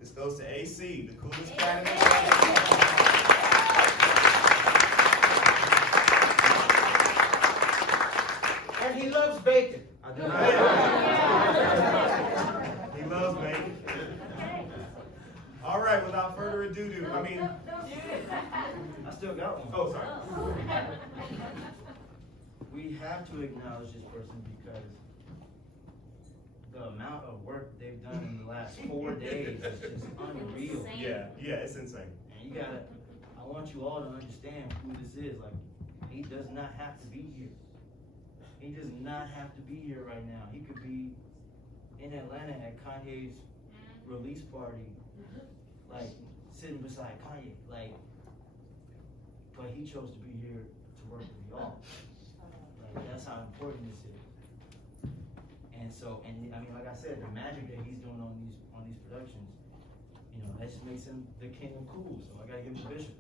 This goes to AC, the coolest cat in the world. And he loves bacon. I do not. He loves bacon. All right, without further ado, I still got one. oh, sorry. We have to acknowledge this person because the amount of work they've done in the last 4 days is just unreal. Insane. Yeah, it's insane. And you gotta, I want you all to understand who this is. Like, he does not have to be here. He does not have to be here right now. He could be in Atlanta at Kanye's release party, like, sitting beside Kanye. Like, but he chose to be here to work with y'all. Like, that's how important this is. And so, and I mean, like I said, the magic that he's doing on these productions, you know, that just makes him the king of cool. So I gotta give him the Bishop.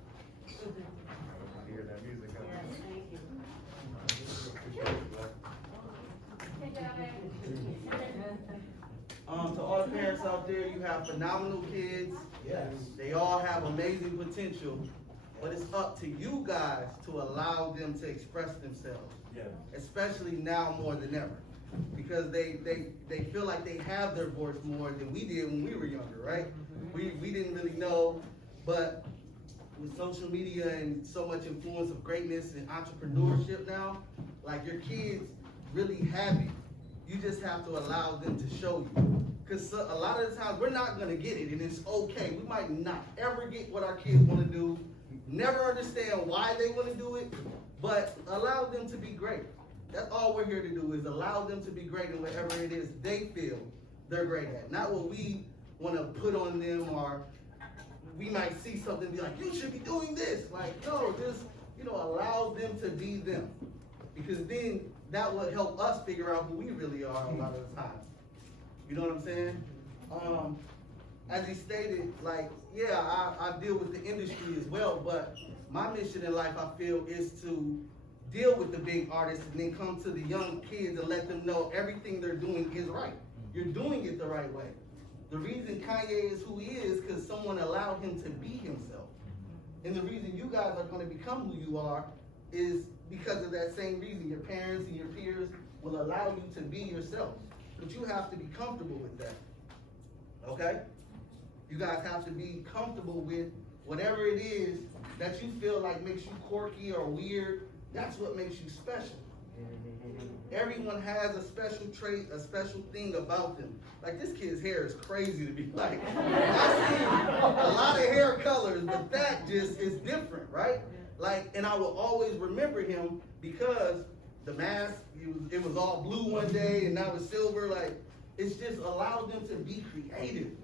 I hear that music. Huh? Yes, thank you. To all the parents out there, you have phenomenal kids. Yes. They all have amazing potential, but it's up to you guys to allow them to express themselves, Yeah. especially now more than ever. Because they feel like they have their voice more than we did when we were younger, right? We didn't really know, but with social media and so much influence of greatness and entrepreneurship now, like your kids really have it. You just have to allow them to show you. Because a lot of the times we're not gonna get it, and it's okay. We might not ever get what our kids wanna do, never understand why they wanna do it, but allow them to be great. That's all we're here to do, is allow them to be great in whatever it is they feel they're great at. Not what we wanna put on them, or we might see something and be like, you should be doing this. Like, no, just, allow them to be them. Because then that will help us figure out who we really are a lot of the times. You know what I'm saying? As he stated, like, yeah, I deal with the industry as well, but my mission in life, I feel, is to deal with the big artists and then come to the young kids and let them know everything they're doing is right. You're doing it the right way. The reason Kanye is who he is because someone allowed him to be himself. And the reason you guys are going to become who you are is because of that same reason. Your parents and your peers will allow you to be yourself. But you have to be comfortable with that. Okay? You guys have to be comfortable with whatever it is that you feel like makes you quirky or weird. That's what makes you special. Everyone has a special trait, a special thing about them. Like, this kid's hair is crazy to be like. I see a lot of hair colors, but that just is different, right? Like, and I will always remember him because the mask, it was all blue one day and now it's silver. Like, it's just allowed them to be creative.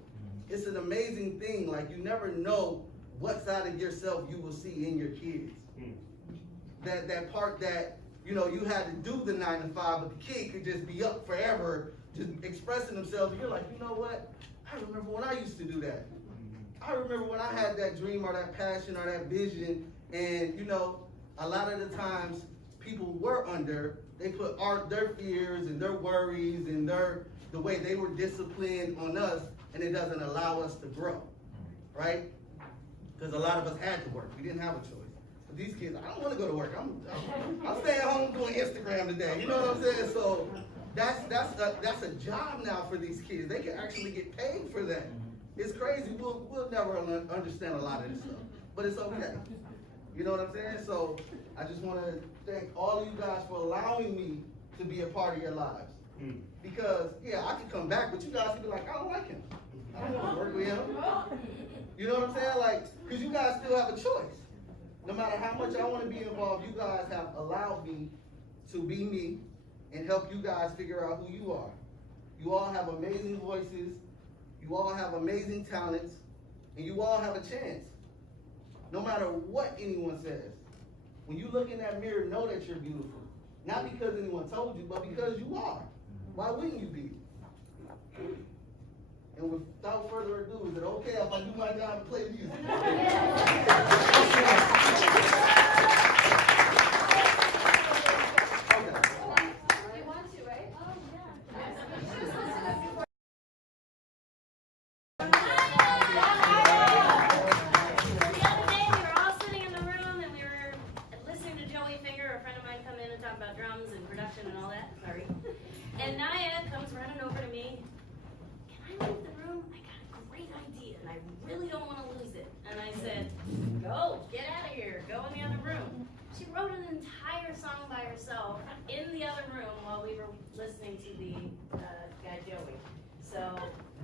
It's an amazing thing. Like, you never know what side of yourself you will see in your kids. That part that, you had to do the 9 to 5, but the kid could just be up forever, just expressing themselves. And you're like, you know what? I remember when I used to do that. I remember when I had that dream or that passion or that vision. And, a lot of the times people were they put their fears and their worries and the way they were disciplined on us, and it doesn't allow us to grow, right? Because a lot of us had to work. We didn't have a choice. But these kids, I don't want to go to work. I'm staying home doing Instagram today. You know what I'm saying? So that's a job now for these kids. They can actually get paid for that. It's crazy. We'll never understand a lot of this stuff, but it's okay. You know what I'm saying? So I just want to thank all of you guys for allowing me to be a part of your lives. Because, yeah, I could come back, but you guys could be like, I don't like him. I don't want to work with him. You know what I'm saying? Like, because you guys still have a choice. No matter how much I want to be involved, you guys have allowed me to be me and help you guys figure out who you are. You all have amazing voices. You all have amazing talents. And you all have a chance. No matter what anyone says. When you look in that mirror, know that you're beautiful. Not because anyone told you, but because you are. Why wouldn't you be? And without further ado, is it okay if I do my job and play music? Okay. You want to, right? Oh, yeah. The other day, we were all sitting in the room and we were listening to Joey Finger, a friend of mine, come in and talk about drums and production and all that. Sorry. And Naya comes running over to me. Can I leave the room? I got a great idea and I really don't want to lose it. And I said, go, get out of here, go in the other room. She wrote an entire song by herself in the other room while we were listening to the guy Joey. So,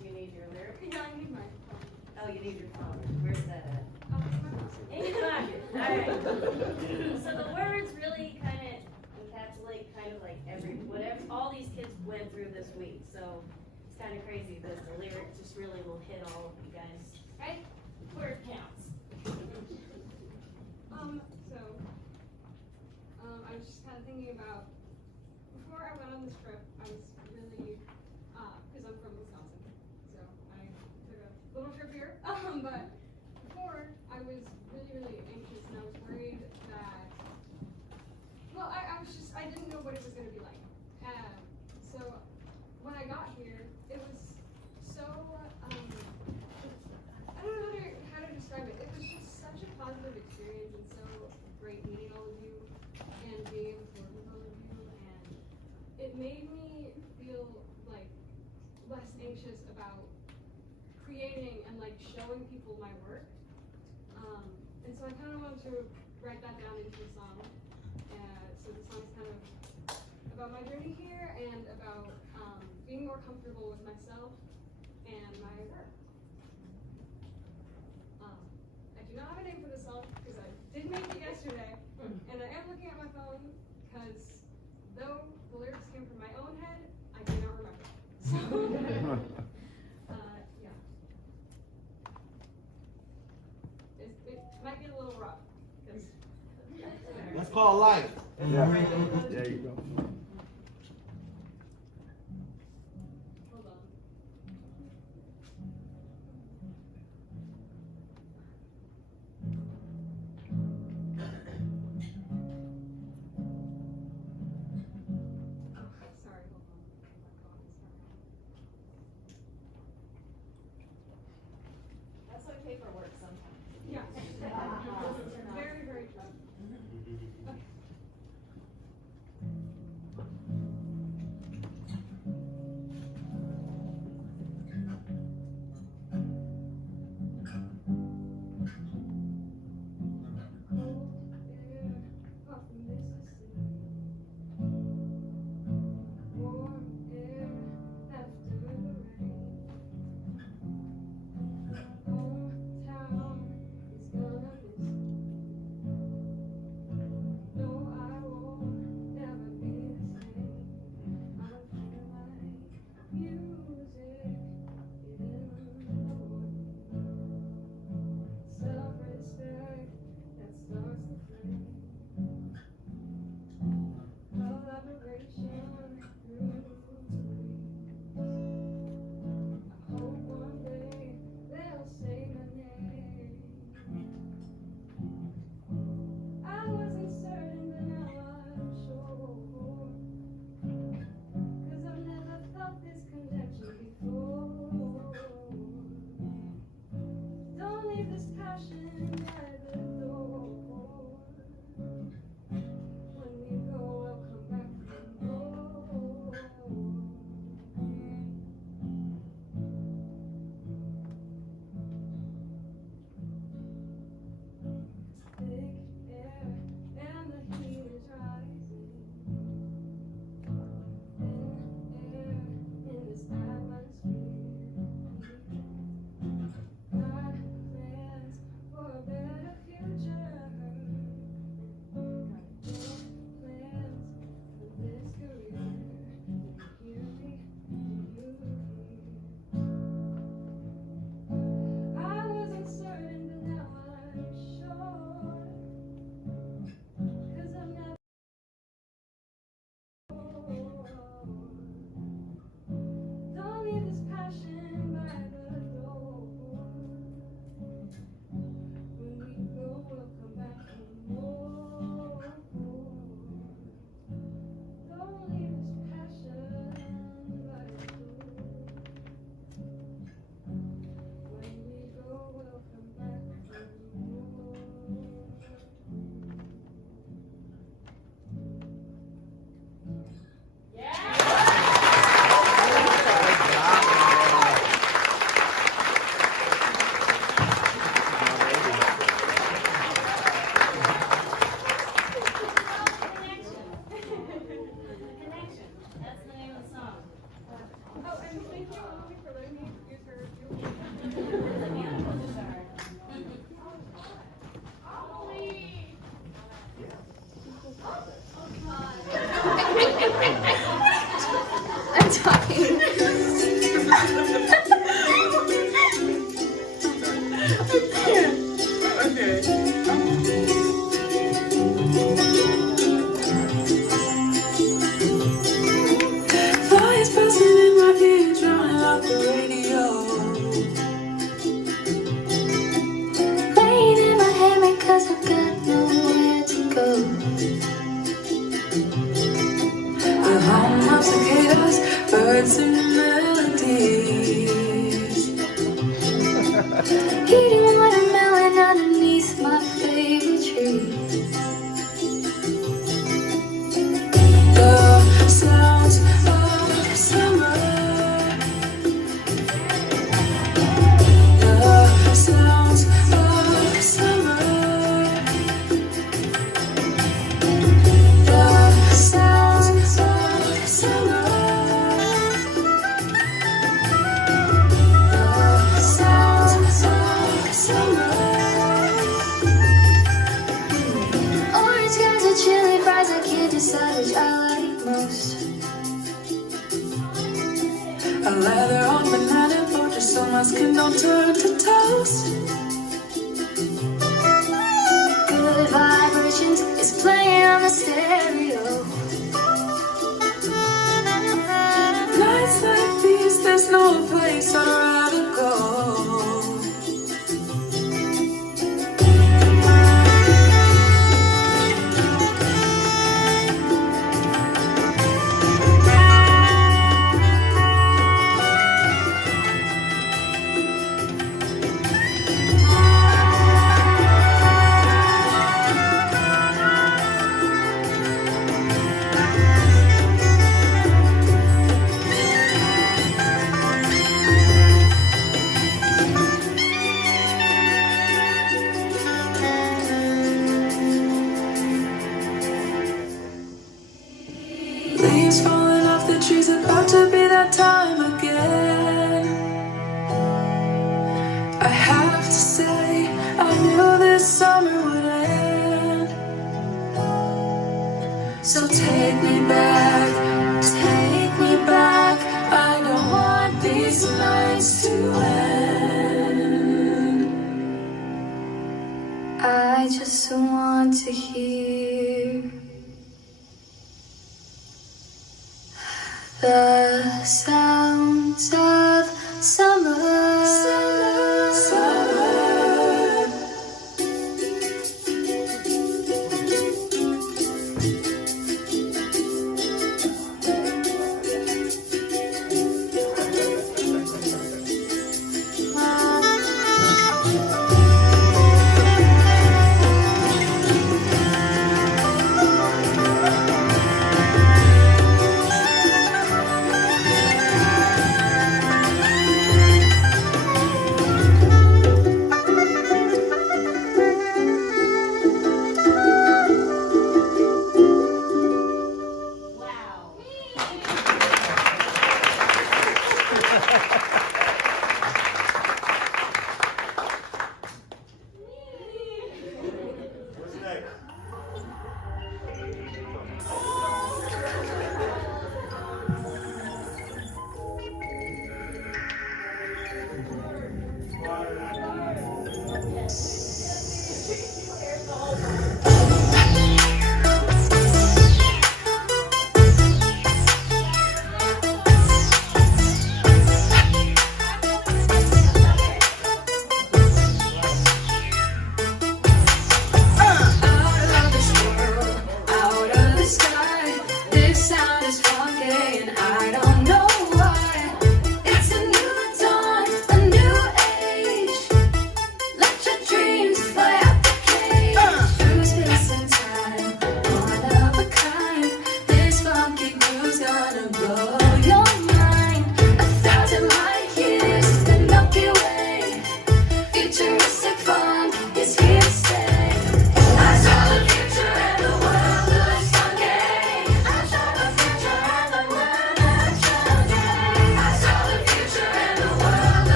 do you need your lyric? Yeah, I need my phone. Oh, you need your phone. Where's that at? Oh, my phone. In your pocket. Alright. So the words really kind of encapsulate kind of like whatever all these kids went through this week. So it's kind of crazy that the lyric just really will hit all of you guys. Right? Where it counts. I was just kind of thinking about, before I went on this trip, I was really, because I'm from Wisconsin, so I took a little trip here, but before, I was really, really anxious and I was worried that, well, I didn't know what it was going to be like. So when I got here, it was so, I don't know how to describe it. It was just such a positive experience and so great meeting all of you and being able to work with all of you, and it made me feel like less anxious about creating and like showing people my work. And so I kind of wanted to write that down into a song. So the song is kind of about my journey here and about being more comfortable with myself and my work. I do not have a name for this song because I did make it yesterday, and I am looking at my phone because though the lyrics came from my own head, I cannot remember. So, yeah. It might get a little rough because. That's called life. Yeah. There you go. Hold on. Sorry, hold on. That's okay for work sometimes. Yeah. Very, very true. Okay. Self-respect that starts to flame. Collaboration through I hope one day they'll say my name. I wasn't certain, but now I'm sure. 'Cause I've never felt this connection before. Don't leave this passion by the door. When we go, I'll come back for more. Thick air and the heat is rising. Thin air in this atmosphere. Got plans for a better dancing to melodies. Eating watermelon underneath my favorite tree. The sounds of summer. The sounds of summer. The sounds of summer. The sounds of summer. Orange skies and chili fries, I can't decide which I like most. A lather on banana boat just so my skin don't turn to toast. Good vibrations is playing on the stereo. Nights like these, there's no place I'd rather go. Leaves falling off the trees, about to be that time again. I have to say, I knew this summer would end. So take me back, I don't want these nights to end. I just want to hear the sounds of summer.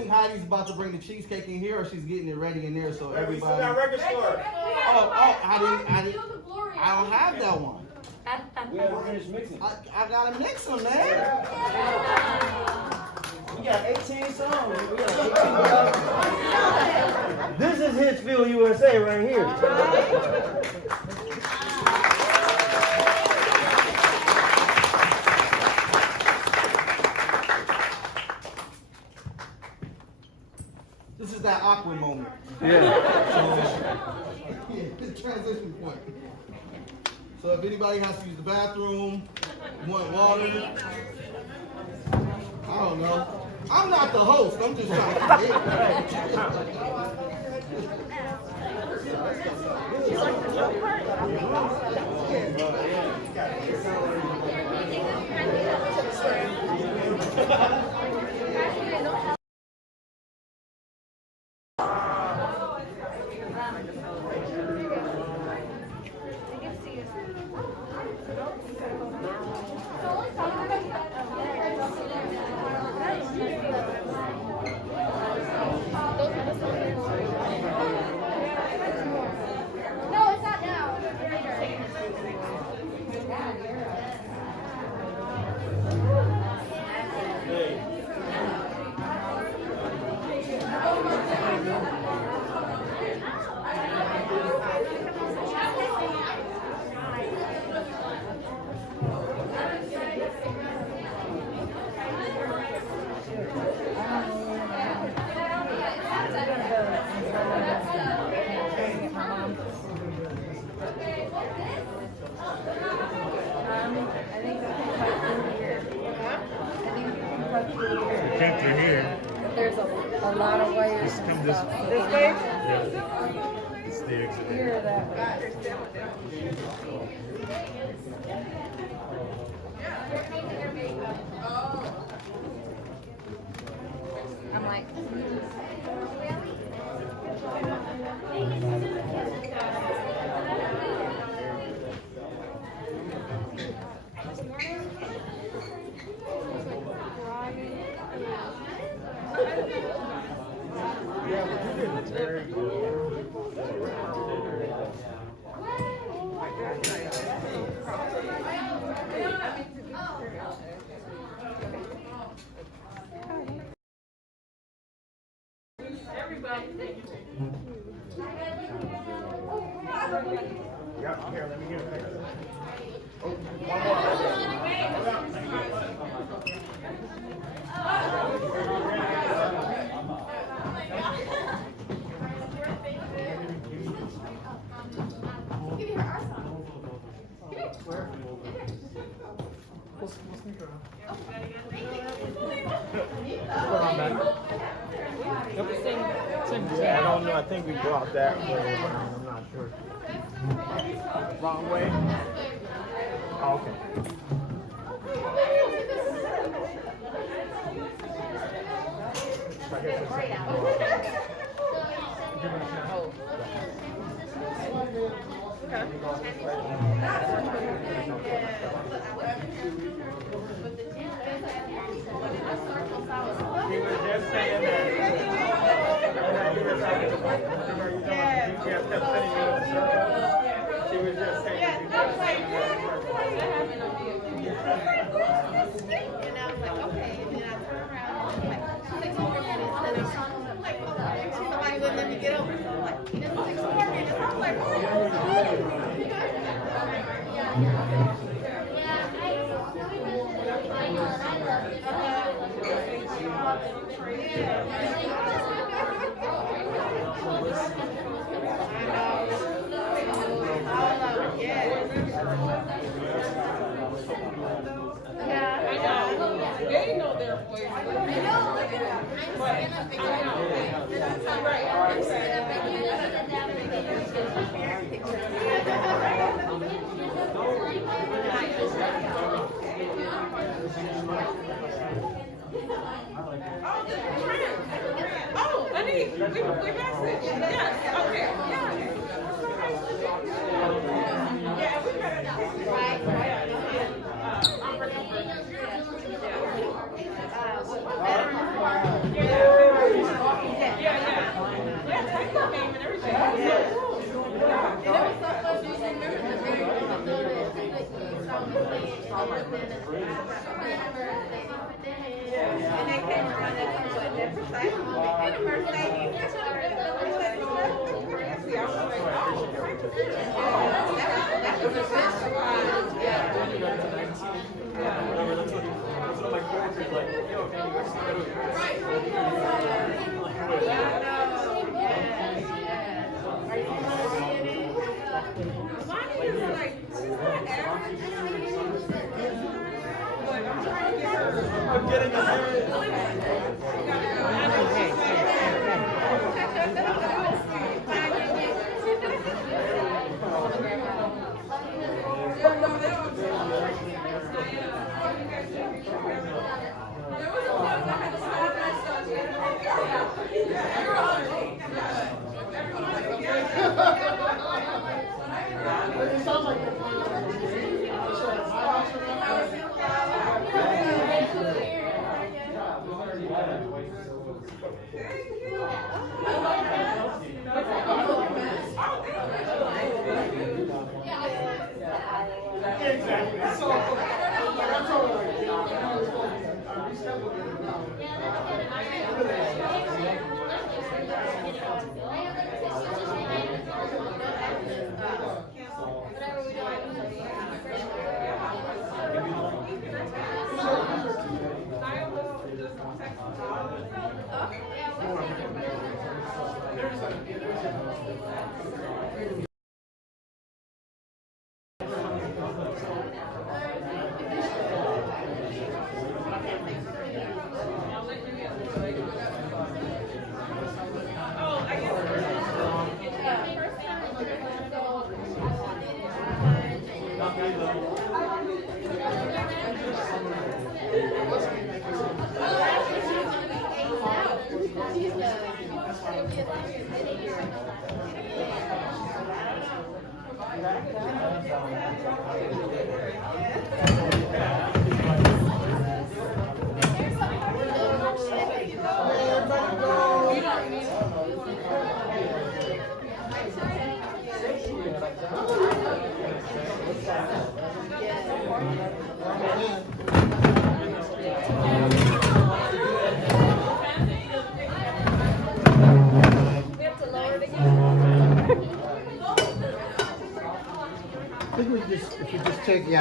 think Heidi's about to bring the cheesecake in here, or she's getting it ready in there, so We still everybody. got record store. I don't have that one. We haven't finished mixing. I gotta mix them, man. We got 18 songs. We got 18 songs. This is Hitsville, USA right here. This is that awkward moment. Yeah. The transition point. So if anybody has to use the bathroom, want water, I don't know. I'm not the host, I'm just trying to No, it's not now. I think they're here. There's a lot of wires. Just come this way. This way? Yeah. It's the exit. Here or that way? I'm like, Very good. Yep, here, let me get it. Oh, one I don't know. I think we brought that way. I'm not sure. Wrong way? Oh, okay. I guess it's He was just saying that. She was just saying. And I was like, okay, and then I turned around and I was like, 6 more minutes, and then I'm like, oh, somebody wouldn't let me get over, so I'm like, it's 6 more minutes, I was like, They know their voice. Oh, honey, we messaged. Yes, okay, yeah. Yeah, we got it. And they came around and what, they're precise. And the Mercedes. That was a good surprise, yeah. I'm getting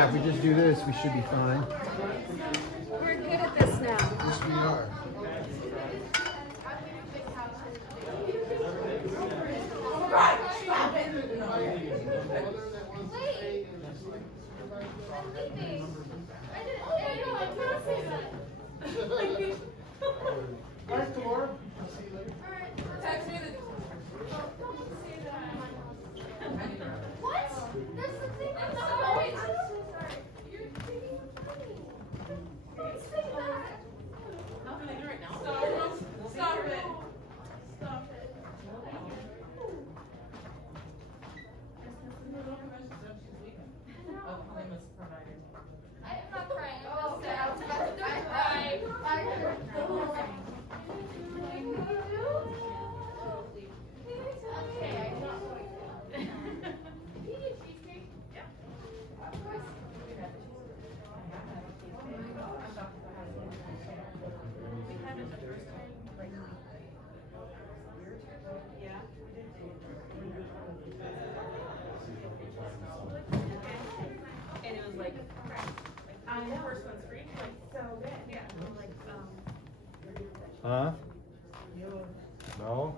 If we just do this, we should be fine. We're good at this now. Yes, we are. And it was like, the first one's free, like, so good, yeah, like, Huh? No?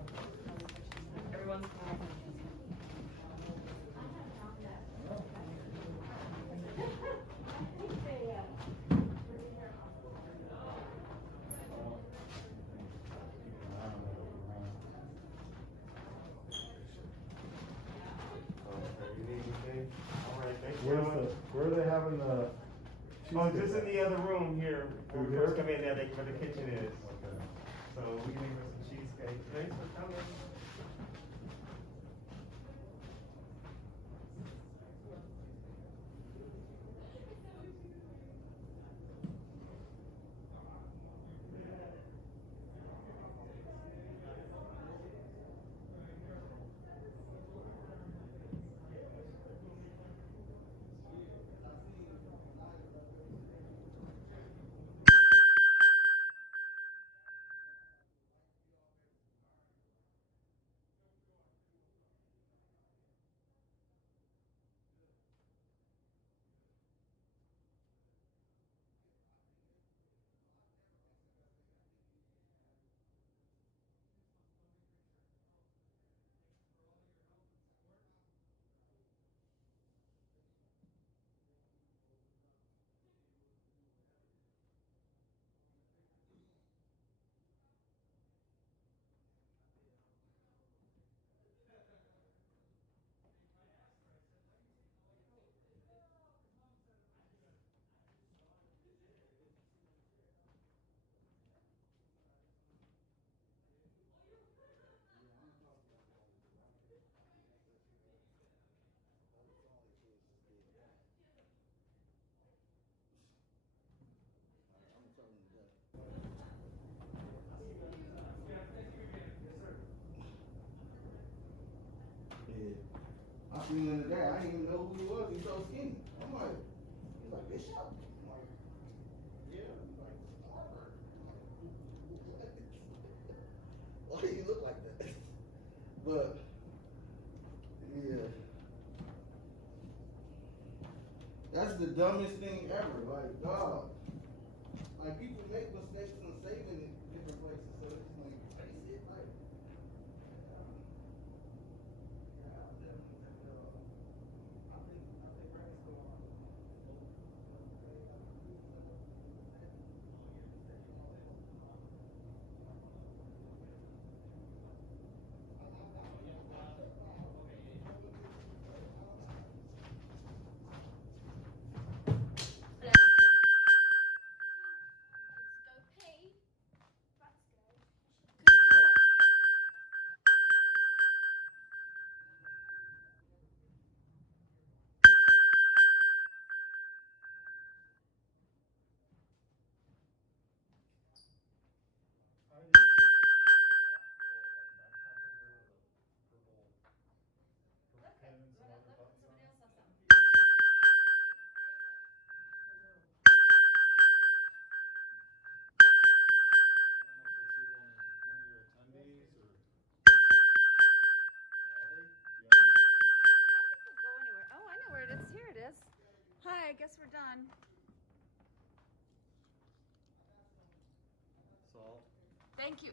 everyone's. Where are they having the? Oh, just in the other room here, when we first come in there, where the kitchen is. Okay. So we can make her some cheesecake. Thanks for coming. seen him today. I didn't even know who he was. He's so skinny. I'm like, he's like, Bishop? I'm like, yeah. He's like, Harvard. Why do you look like that? But, yeah. That's the dumbest thing ever. Like, dog. Like, people make mistakes on saving in different places, so it's like, face it, like. Oh, I know where it is. Here it is. Hi, I guess we're done. Thank you.